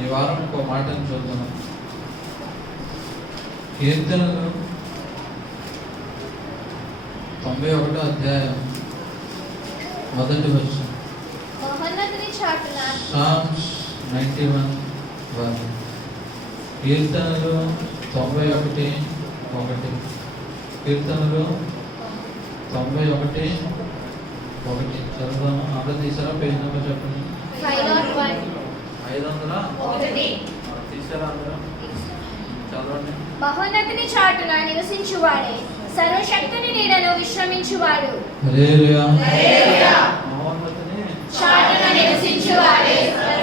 ఈ వారం ఒక మాటను చూద్దాం. కీర్తనలు 91వ అధ్యాయం మొదటి వచనం. సామ్స్ 91:1. కీర్తనలు 91:1. కీర్తనలు 91:1 చదువుదాము. అందరూ తీసారా? పేజ్ నెంబర్ చెప్పండి. 501 తీసారా అందరూ? చదవండి. మహోన్నతుని చాటున నివసించువాడే, సర్వశక్తుని నీడను విశ్రమించువాడు. హల్లెలూయా. మహోన్నతుని చాటున నివసించువాడే,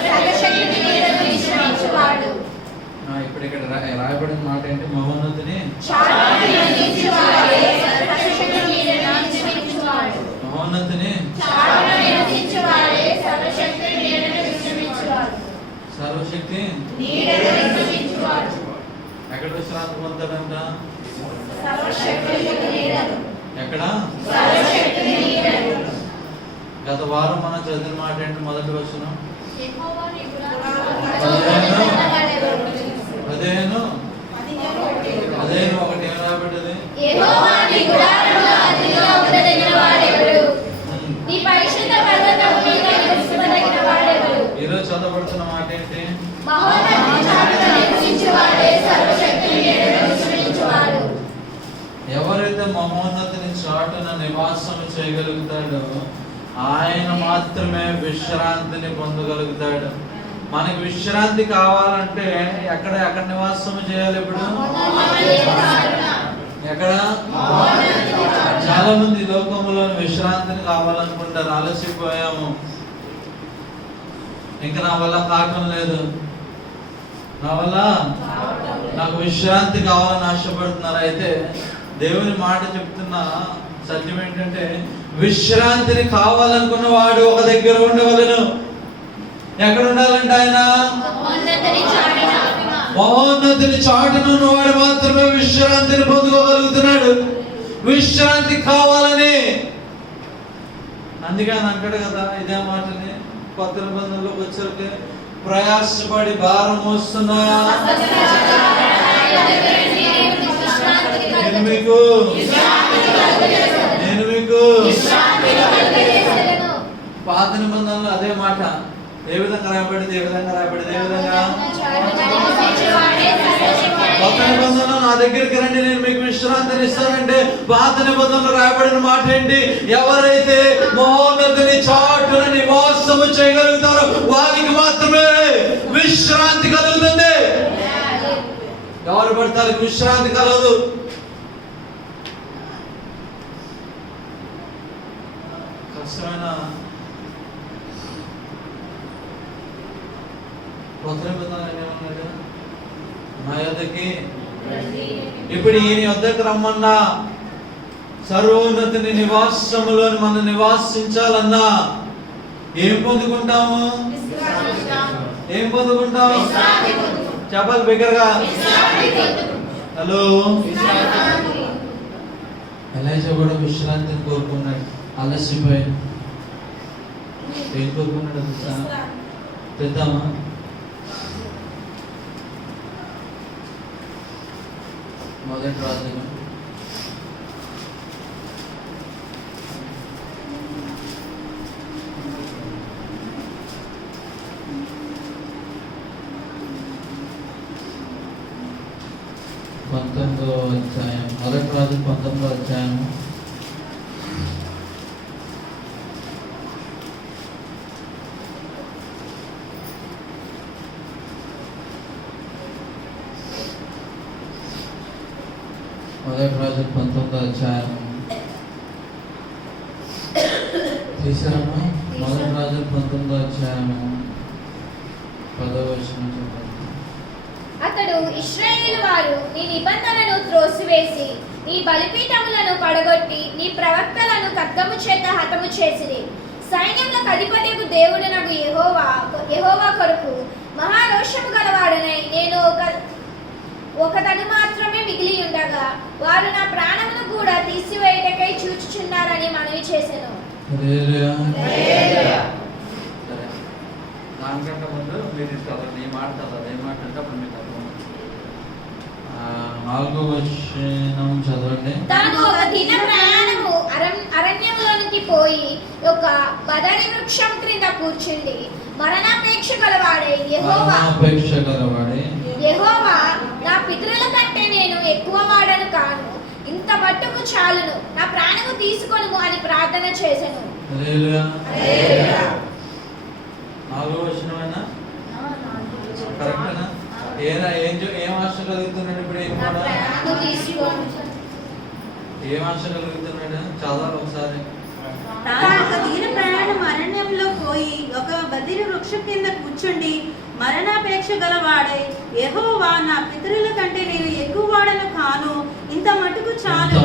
సర్వశక్తుని నీడను విశ్రమించువాడు. ఇప్పుడు ఇక్కడ రాయబడిన మాట ఏంటి? మహోన్నతుని చాటున నివసించువాడే, సర్వశక్తుని నీడను విశ్రమించువాడు. మహోన్నతుని చాటున నివసించువాడే, సర్వశక్తుని నీడను విశ్రమించువాడు. సర్వశక్తి నీడను విశ్రమించువాడు. ఎక్కడ విశ్రాంతి పొందుతాడంట? ఎక్కడ? గత వారం మనం చదివిన మాట ఏంటి? మొదటి వచనం 15:1 ఏం రాబడ్డది? ఈరోజు చదవబడుతున్న మాట ఏంటి? ఎవరైతే మహోన్నతిని చాటున నివాసం చేయగలుగుతాడో ఆయన మాత్రమే విశ్రాంతిని పొందగలుగుతాడు. మనకి విశ్రాంతి కావాలంటే ఎక్కడ నివాసం చేయాలి? ఇప్పుడు ఎక్కడ? చాలా మంది లోకంలో విశ్రాంతిని కావాలనుకుంటారు. అలసిపోయాము, ఇంకా నా వల్ల కావటం లేదు, నాకు విశ్రాంతి కావాలని ఆశపడుతున్నారు. అయితే దేవుని మాట చెప్తున్న సత్యం ఏంటంటే, విశ్రాంతిని కావాలనుకున్న వాడు ఒక దగ్గర ఉండవలను. ఎక్కడ ఉండాలంటే ఆయన మహోన్నతిని చాటున ఉన్నవాడు మాత్రమే విశ్రాంతిని పొందుకోగలుగుతున్నాడు. విశ్రాంతి కావాలని అందుకని అంటాడు కదా ఇదే మాటని కొత్త నిబంధనలోకి వచ్చరికి, ప్రయాసపడి భారం మోస్తున్నాయా నేను మీకు పాత నిబంధనలు అదే మాట ఏ విధంగా రాయబడింది? కొత్త నిబంధనలు నా దగ్గరికి రండి, నేను మీకు విశ్రాంతిని ఇస్తానంటే పాత నిబంధనలు రాయబడిన మాట ఏంటి? ఎవరైతే మహోన్నతిని చాటున నివాసము చేయగలుగుతారో వారికి మాత్రమే విశ్రాంతి కలుగుతుంది. ఎవరు పడతారు విశ్రాంతి కలదు. కష్టమైన కొత్త నిబంధనలు ఏమన్నాడు? నా యొద్దకి ఇప్పుడు ఈయన యొద్దకు రమ్మన్నా, సర్వోన్నతిని నివాసములో మనం నివాసించాలన్నా ఏం పొందుకుంటాము? చెప్పాలి బిగ్గరగా. హలో, ఎలైజా కూడా విశ్రాంతిని కోరుకున్నాడు. అలసిపోయి ఏం కోరుకున్నాడు తెద్దామా? మొదటి రాజులు 19వ అధ్యాయం. మొదటి రాజు 19వ అధ్యాయం. మొదటి రాజు 19వ అధ్యాయం తీసారమ్మా? మొదటి రాజు 19వ అధ్యాయము 10వ వచనం చెప్పండి. అతడు ఇశ్రాయేలు వారు నీ నిబంధనను త్రోసివేసి నీ బలిపీఠములను పడగొట్టి నీ ప్రవక్తలను ఖడ్గము చేత హతము చేసిరి. సైన్యములకు అధిపతియగు దేవుడనగు యెహోవా కొరకు మహారోషము గలవాడనై నేను ఒకతను మాత్రమే మిగిలి ఉండగా వారు నా ప్రాణమును కూడా తీసివేయటకై చూచుచున్నారని మనవి చేసెను. దానికంటే ముందు మీరు చదవండి, ఈ మాట చదవాలి. ఏ మాట అంటే అప్పుడు మీకు అర్థం. 4వ వచనం చదవండి. తాను ఒక దిన ప్రయాణము అరణ్యంలోనికి పోయి ఒక బదరి వృక్షం క్రింద కూర్చుండి మరణాపేక్ష గలవాడే యెహోవా నా పితరుల కంటే నేను ఎక్కువ వాడను కాను, ఇంత మట్టుకు చాలును, నా ప్రాణము తీసుకొనుము అని ప్రార్థన చేసెను. హల్లెలూయా. 4వ వచనమేనా? కరెక్టేనా? ఏం ఆశ కలుగుతున్నాడు ఇప్పుడు? ఏం ఆశ కలుగుతున్నాడు? చదవాలి ఒకసారి. తాను ఒక దీన ప్రయాణం అరణ్యంలో పోయి ఒక బదిరి వృక్షం కింద కూర్చుండి మరణాపేక్ష గలవాడే యెహోవా నా పితరుల కంటే నేను ఎక్కువ వాడను కాను, ఇంత మటుకు చాలు,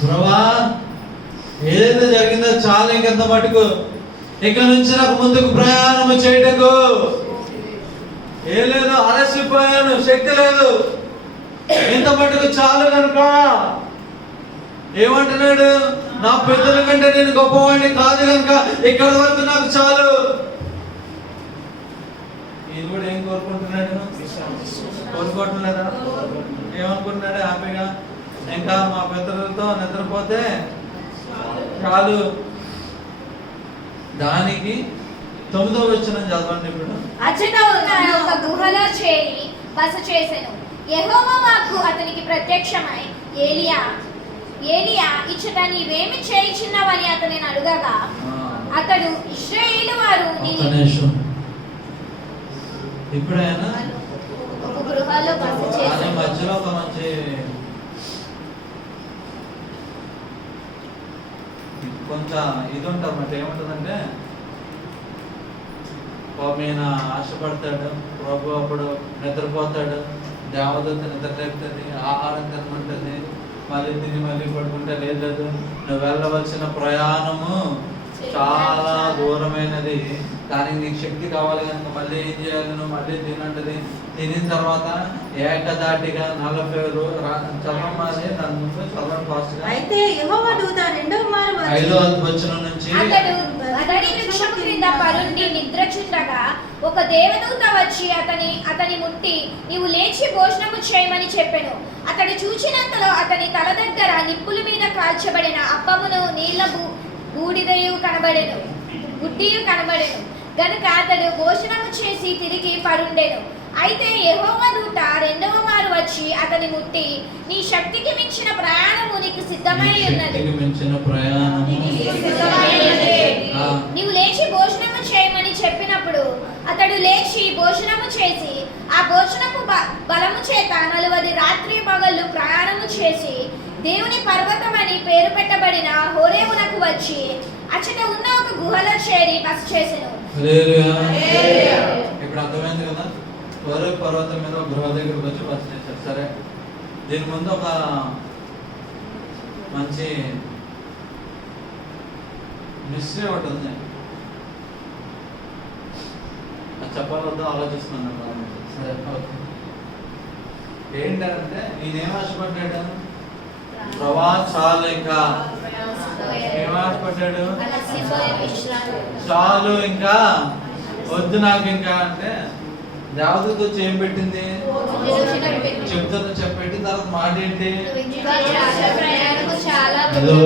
ప్రభువా ఏదైతే జరిగిందో చాలు, ఇంకెంత మటుకు, ఇక నుంచి నాకు ముందుకు ప్రయాణం చేయటకు ఏం లేదు, అలసిపోయాను, శక్తి లేదు, ఇంత మటుకు చాలు కనుక ఏమంటున్నాడు? నా పెద్దల కంటే నేను గొప్పవాడిని కాదు కనుక ఇక్కడ వరకు నాకు చాలు. ఇది కూడా ఏం కోరుకుంటున్నాడు? కోరుకోవట్లేదా? ఏమనుకుంటున్నాడు? హ్యాపీగా ఇంకా మా పెద్దలతో నిద్రపోతే చాలు. దానికి 9వ వచనం చదవండి ఇప్పుడు. అచ్చట ఉన్న ఒక గుహలో చేరి బస చేసెను. యెహోవా వాక్కు అతనికి ప్రత్యక్షమై ఏలియా ఇచ్చట నీవేమి చేయుచున్నావని అతనిని అడుగగా అతడు ఇశ్రాయేలు వారు ఇప్పుడైనా ఒక గృహలో బస చేసెను. మధ్యలో ఒక మంచి కొంత ఇది ఉంటారన్నమాట. ఏముంటుందంటే ఈయన ఆశపడతాడు, ప్రభు అప్పుడు నిద్రపోతాడు, దేవదత్త నిద్ర లేపుతుంది, ఆహారం తినమంటుంది, మళ్ళీ తిని మళ్ళీ పడుకుంటే లేదు, నువ్వు వెళ్ళవలసిన ప్రయాణము చాలా దూరమైనది, దానికి నీకు శక్తి కావాలి కనుక మళ్ళీ ఏం చేయాలి, నువ్వు మళ్ళీ తినంటది. తినిన తర్వాత ఏకదాటిగా 40 చదవమాలి. దాని ముందు చదవండి ఫాస్ట్ గా. అయితే యెహోవా దూత రెండవ మారు 5వ వచనం నుంచి అతడు బదరి వృక్షం క్రింద పరుండి నిద్రచుండగా ఒక దేవదూత వచ్చి అతని ముట్టి నీవు లేచి భోజనము చేయమని చెప్పెను. అతడు చూచినంతలో అతని తల దగ్గర నిప్పుల మీద కాల్చబడిన అప్పమును నీళ్ల బూడిదయు కనబడెను, గుడ్డియు కనబడెను గనుక అతడు భోజనము చేసి తిరిగి పరుండెను. అయితే యెహోవా దూత రెండవ మారు వచ్చి అతని ముట్టి నీ శక్తికి మించిన ప్రయాణము నీకు సిద్ధమై ఉన్నది, నీవు లేచి భోజనము చేయమని చెప్పినప్పుడు అతడు లేచి భోజనము చేసి ఆ భోజనపు బలము చేత 40 రాత్రి పగళ్ళు ప్రయాణము చేసి దేవుని పర్వతం అని పేరు పెట్టబడిన హోరేమునకు వచ్చి అచ్చట ఉన్న ఒక గుహలో చేరి బస చేసెను. ఇప్పుడు అర్థమైంది కదా? హోరే పర్వతం మీద ఒక గృహ దగ్గరకు వచ్చి బస చేశారు. సరే, దీని ముందు ఒక మంచి మిస్టరీ ఒకటి ఉంది, అది చెప్పాలొద్దో ఆలోచిస్తున్నాను. సరే, ఏంటంటే ఈయనేం ఆశపడ్డాడు? ప్రభా చాలు, ఇంకా ఏం ఆశపడ్డాడు? చాలు, ఇంకా వద్దు నాకు ఇంకా అంటే దేవదూత వచ్చి ఏం పెట్టింది? చెప్తున్నా చెప్పెట్టిన తర్వాత మాట ఏంటి? హలో,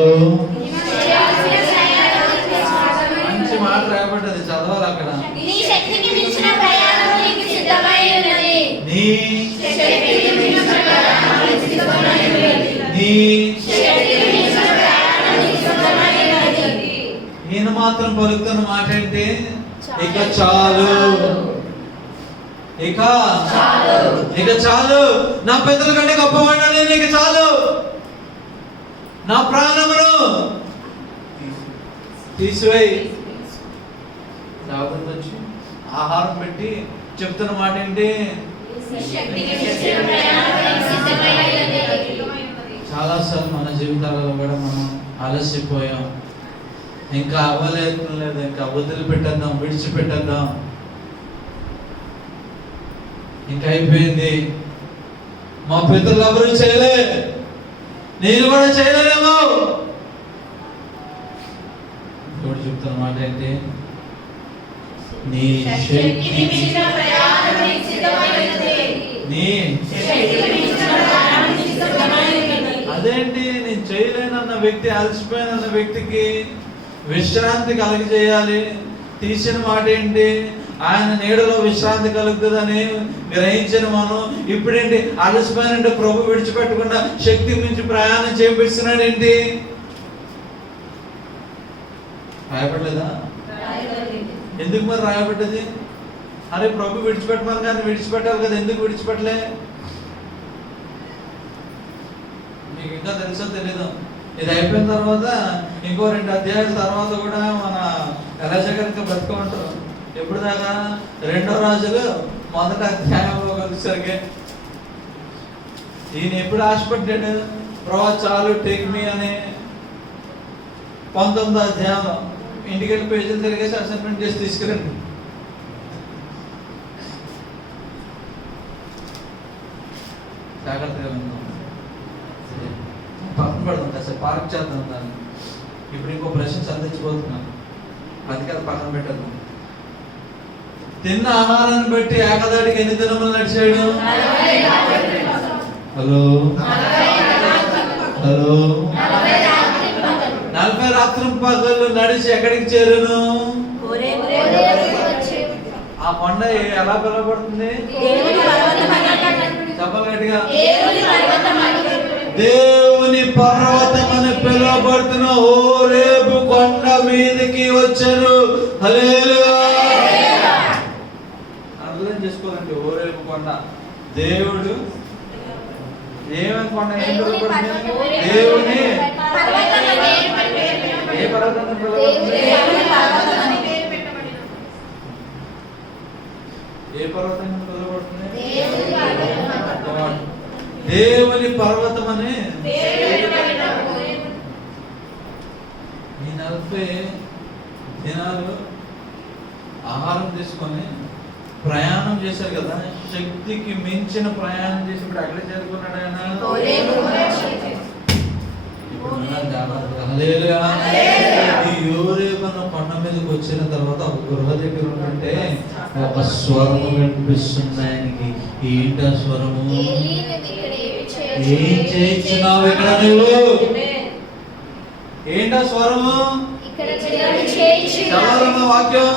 మంచి మాట రాయబడ్డది, చదవాలి అక్కడ. నీ ఈయన మాత్రం పలుకుతున్న మాట ఏంటి? ఇక చాలు, ఇక చాలు, నా పెద్దల కంటే గొప్పవాడిని నేను, ఇక చాలు, నా ప్రాణమును తీసివేయి. దావదూత వచ్చి ఆహారం పెట్టి చెప్తున్న మాట ఏంటి? చాలాసార్లు మన జీవితాలలో కూడా మనం ఆలస్యపోయాం, ఇంకా అవ్వలేదు, ఇంకా వదిలిపెట్టేద్దాం, విడిచిపెట్టేద్దాం, ఇంకా అయిపోయింది, మా పితరులు ఎవరు చేయలే, నేను కూడా చేయలేనేమో, దేవుడు చెప్తున్న మాట ఏంటి? నీ శక్తి అదేంటి, నేను చేయలేనన్న వ్యక్తి, అలసిపోయినన్న వ్యక్తికి విశ్రాంతి కలుగజేయాలి. తీసిన మాట ఏంటి? ఆయన నీడలో విశ్రాంతి కలుగుతుందని గ్రహించిన మనం ఇప్పుడేంటి అలసిపోయినంటే ప్రభు విడిచిపెట్టకుండా శక్తి మించి ప్రయాణం చేపిస్తున్నాడు ఏంటి? రాయబడలేదా? ఎందుకు మరి రాయబడ్డది? అరే ప్రభు విడిచిపెట్టమని కానీ విడిచిపెట్టాలి కదా, ఎందుకు విడిచిపెట్టలే? మీకు ఇంకా తెలుసో తెలీదు. ఇది అయిపోయిన తర్వాత ఇంకో 2 అధ్యాయాల తర్వాత కూడా మన రాజగారికి బతుకమంటారు. ఎప్పుడు దాకా 2వ రాజులు 1వ అధ్యాయంలో వచ్చేసరికి ఈయన ఎప్పుడు ఆశపడ్డాడు? ప్రభు చాలు టేక్ మీ అని 19వ అధ్యాయంలో ఇంటికి వెళ్ళి పేజీలు తిరిగేసి అసైన్మెంట్ చేసి తీసుకురండి. జాగ్రత్తగా విందాం, పక్కన పడదాం, కాసేపు పార్క్ చేద్దాం దాన్ని. ఇప్పుడు ఇంకో ప్రశ్న సంధించబోతున్నాను, అది కదా పక్కన పెట్టద్దాం. తిన్న ఆహారాన్ని బట్టి ఏకదాటికి ఎన్ని దినములు నడిచాడు? హలో హలో 40 రాత్రి పగళ్ళు నడిచి ఎక్కడికి చేరును? ఆ కొండ ఎలా పిలవబడుతుంది? చెప్పగట్టుగా దేవుని పర్వతం అని పిలువబడుతున్న హోరేబు కొండ మీదకి వచ్చారు. హల్లెలూయా. అర్థం చేసుకోవాలండి, హోరేబు కొండ దేవుడు ఏమని కొండ ఏం పిలువబడుతుంది? దేవుని ఏ పర్వతం పిలువబడుతుంది? ఏ పర్వతం పిలువబడుతుంది? దేవుని పర్వతం అని. ఈ 40 దినాలు ఆహారం తీసుకొని ప్రయాణం చేశారు కదా, శక్తికి మించిన ప్రయాణం చేసి ఇప్పుడు అక్కడ చేరుకున్నాడు ఆయన. ఈ యోరేబు అన్న కొండ మీదకి వచ్చిన తర్వాత ఒక గృహ దగ్గర ఉంటే ఒక స్వరము వినిపిస్తుంది ఆయనకి. ఏంటి ఆ స్వరము? ఏం చేయించున్నావు ఇక్కడ నువ్వు? ఏంటి ఆ స్వరము? చదవాలన్న వాక్యం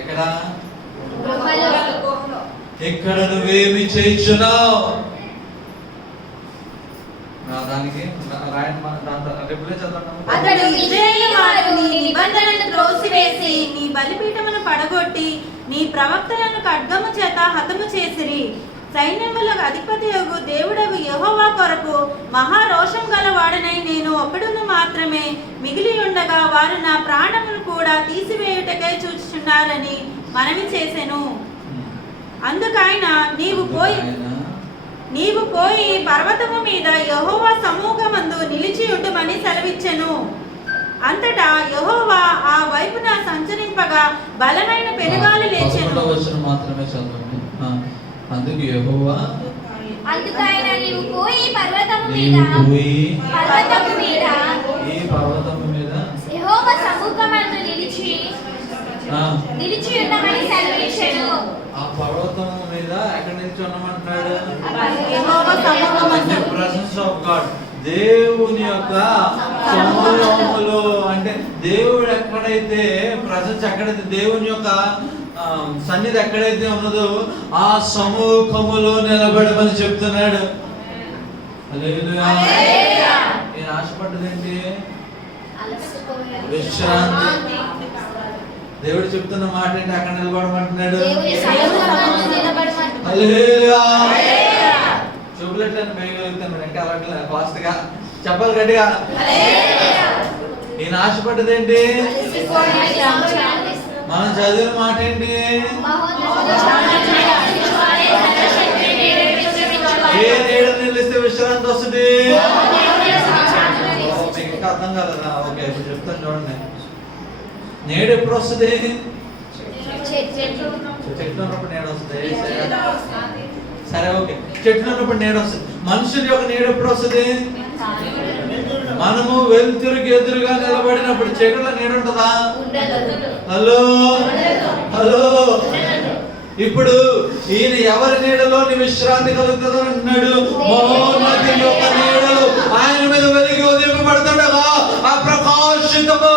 ఎక్కడ? ఎక్కడ నువ్వేమి చేయించున్నావు? దానికి అతడు ఇశ్రాయేలు వారు నీ నిబంధనను త్రోసివేసి నీ బలిపీఠమును పడగొట్టి నీ ప్రవక్తలను ఖడ్గము చేత హతము చేసిరి. సైన్యములకు అధిపతియగు దేవుడగు యెహోవా కొరకు మహారోషం గల వాడనై నేను ఒక్కడును మాత్రమే మిగిలి ఉండగా వారు నా ప్రాణమును కూడా తీసివేయుటకై చూచుచున్నారని మనవి చేసెను. అందుకైన నీవు పోయి పర్వతము మీద యెహోవా సమూహమందు నిలిచి ఉండుమని సెలవిచ్చెను. అంతటా యెహోవా ఆ వైపున సంచరింపగా బలమైన పెనుగాలి లేచెను. మాత్రమే చదవండి. అందుకు యెహోవా అందుకైన నీవు పోయి పర్వతము మీద ఈ పర్వతము మీద యెహోవా సముఖమందు నిలిచి ఉండమని సెలవిచ్చెను. ఆ పర్వతం మీద ఎక్కడి నుంచి ఉండమంటున్నాడు? ప్రెసెన్స్ ఆఫ్ గాడ్, దేవుని యొక్క సమూహములో. అంటే దేవుడు ఎక్కడైతే ప్రెసెన్స్, ఎక్కడైతే దేవుని యొక్క సన్నిధి ఎక్కడైతే ఉన్నదో ఆ సమూహములో నిలబడమని చెప్తున్నాడు. హల్లెలూయా. నేను ఆశపడ్డదేంటి? విశ్రాంతి. దేవుడు చెప్తున్న మాట ఏంటి? అక్కడ నిలబడమంటున్నాడు. హల్లెలూయా. చూపులెట్లని వేయగలుగుతాను ఇంకా అలా ఫాస్ట్ గా చెప్పాలి గట్టిగా. నేను ఆశపడ్డదేంటి? మనం చదివిన మాట ఏంటి? ఏ నీడ నిలిస్తే విశ్రాంతి వస్తుంది? ఇంకా అర్థం కాలేదా? ఓకే, ఇప్పుడు చెప్తాను చూడండి. నేడు ఎప్పుడు వస్తుంది? చెట్లు ఉన్నప్పుడు నేడు వస్తుంది. సరే ఓకే, చెట్లు ఉన్నప్పుడు నీడ వస్తుంది. మనుషుల యొక్క నీడ ఎప్పుడు వస్తుంది? మనము వెలుతురుకి ఎదురుగా నిలబడినప్పుడు. చీకట్లో నీడ ఉంటుందా? Hello hello. ఇప్పుడు ఈయన ఎవరి నీడలో నీ విశ్రాంతి కలుగుతుందో అంటున్నాడు. మహోన్నతి యొక్క నీడలు ఆయన మీద వెలిగి ఉదయింపబడుతుండగా ఆ ప్రకాశితము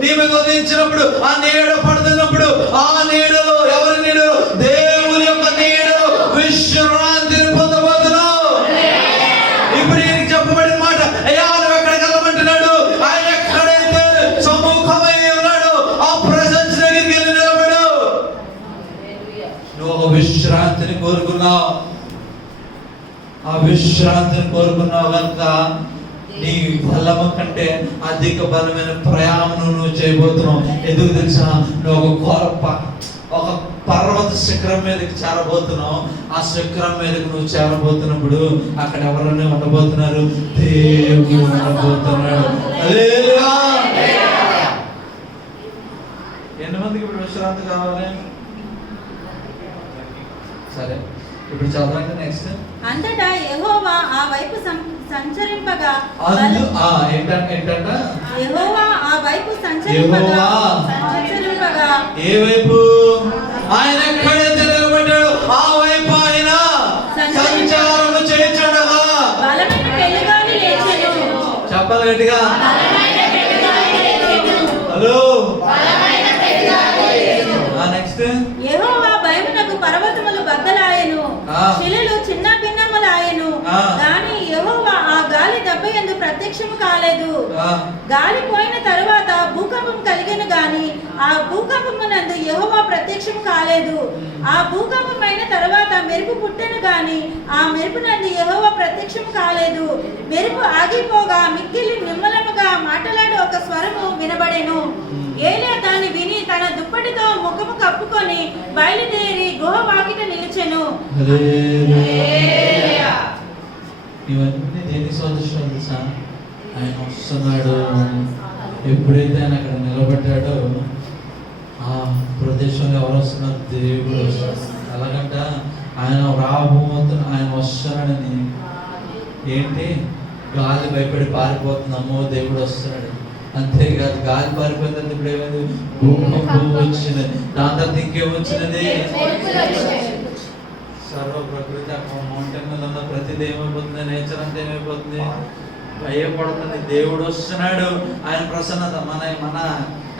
నీ మీద ఉదయించినప్పుడు, ఆ నీడ పడుతున్నప్పుడు, ఆ నీడలో ఎవరి నీడలో? దేవుని యొక్క నీడలో విశ్రాంతిని పొందబోతున్నావు. ఇప్పుడు ఈయనకి చెప్పబడిన మాట, అయ్యా నువ్వు ఎక్కడికి వెళ్ళమంటున్నాడు? ఆయన ఎక్కడైతే సముఖమై ఉన్నాడు ఆ ప్రెసెన్స్ దగ్గరికి వెళ్ళి నిలబడు. నువ్వు ఒక విశ్రాంతిని కోరుకున్నావు. ఆ విశ్రాంతిని కోరుకున్నావు కనుక నీ బలము కంటే అధిక బలమైన ప్రయాణం నువ్వు చేయబోతున్నావు. ఎందుకు తెలుసా? నువ్వు ఒక పర్వత శిఖరం మీదకి చేరబోతున్నావు. ఆ శిఖరం మీదకి నువ్వు చేరబోతున్నప్పుడు అక్కడ ఎవరైనా ఉండబోతున్నారు? దేవుడు ఉండబోతున్నాడు. హల్లెలూయా. ఎంతమందికి ఇప్పుడు విశ్రాంతి కావాలి? సరే, ఇప్పుడు చదవండి నెక్స్ట్. అంతటా యెహోవా ఆ వైపు సంచరింపగా ఏంటంట? యెహోవా ఆ వైపు సంచరింపగా ఏ వైపు? ఆయన ఎక్కడైతే నిలబడ్డాడు ఆ వైపు ఆయన సంచారము చేయించడగా బలమైన పెనుగాలి లేచెను. చెప్పాలి గట్టిగా. హలో. నెక్స్ట్. యెహోవా భయమునకు పర్వతములు బద్దలాయెను, శిలలు చిన్న భిన్నములాయెను. గాని యెహోవా ఆ గాలి దెబ్బ యందు ప్రత్యక్షము కాలేదు. గాలి పోయిన తరువాత భూకంపం కలిగెను గాని ఆ భూకంపమునందు యెహోవా ప్రత్యక్షము కాలేదు. ఆ భూకంపమైన తరువాత మెరుపు పుట్టెను గాని ఆ మెరుపునందు యెహోవా ప్రత్యక్షము కాలేదు. మెరుపు ఆగిపోగా మిక్కిలి నిమ్మలముగా మాట్లాడే ఒక స్వరము వినబడెను. ఏలియా దాన్ని విని తన దుప్పటితో ముఖము కప్పుకొని బయలుదేరి గుహ వాకిట నిలిచెను. ఇవన్నీ దేనికి సదృశ్యం తెలుసా? ఆయన వస్తున్నాడు. ఎప్పుడైతే ఆయన అక్కడ నిలబడ్డాడో ఆ ప్రదేశంలో ఎవరు వస్తున్నారు? దేవుడు వస్తున్నాడు. అలాగంట ఆయన రాబోతున్న, ఆయన వస్తున్నాడని. ఏంటి? గాలి భయపడి పారిపోతున్నామో దేవుడు వస్తున్నాడు. అంతేకాదు, గాలి పారిపోయింది. ఇప్పుడు ఏమైంది? భూకంపం వచ్చినది. దాని తర్వాత ఇంకేమొచ్చినది? సర్వ ప్రకృతి మౌంటైన్ మీద ఉన్న ప్రతిదీ ఏమైపోతుంది? నేచర్ అంతా ఏమైపోతుంది? భయపడుతుంది. దేవుడు వస్తున్నాడు. ఆయన ప్రసన్నత. మన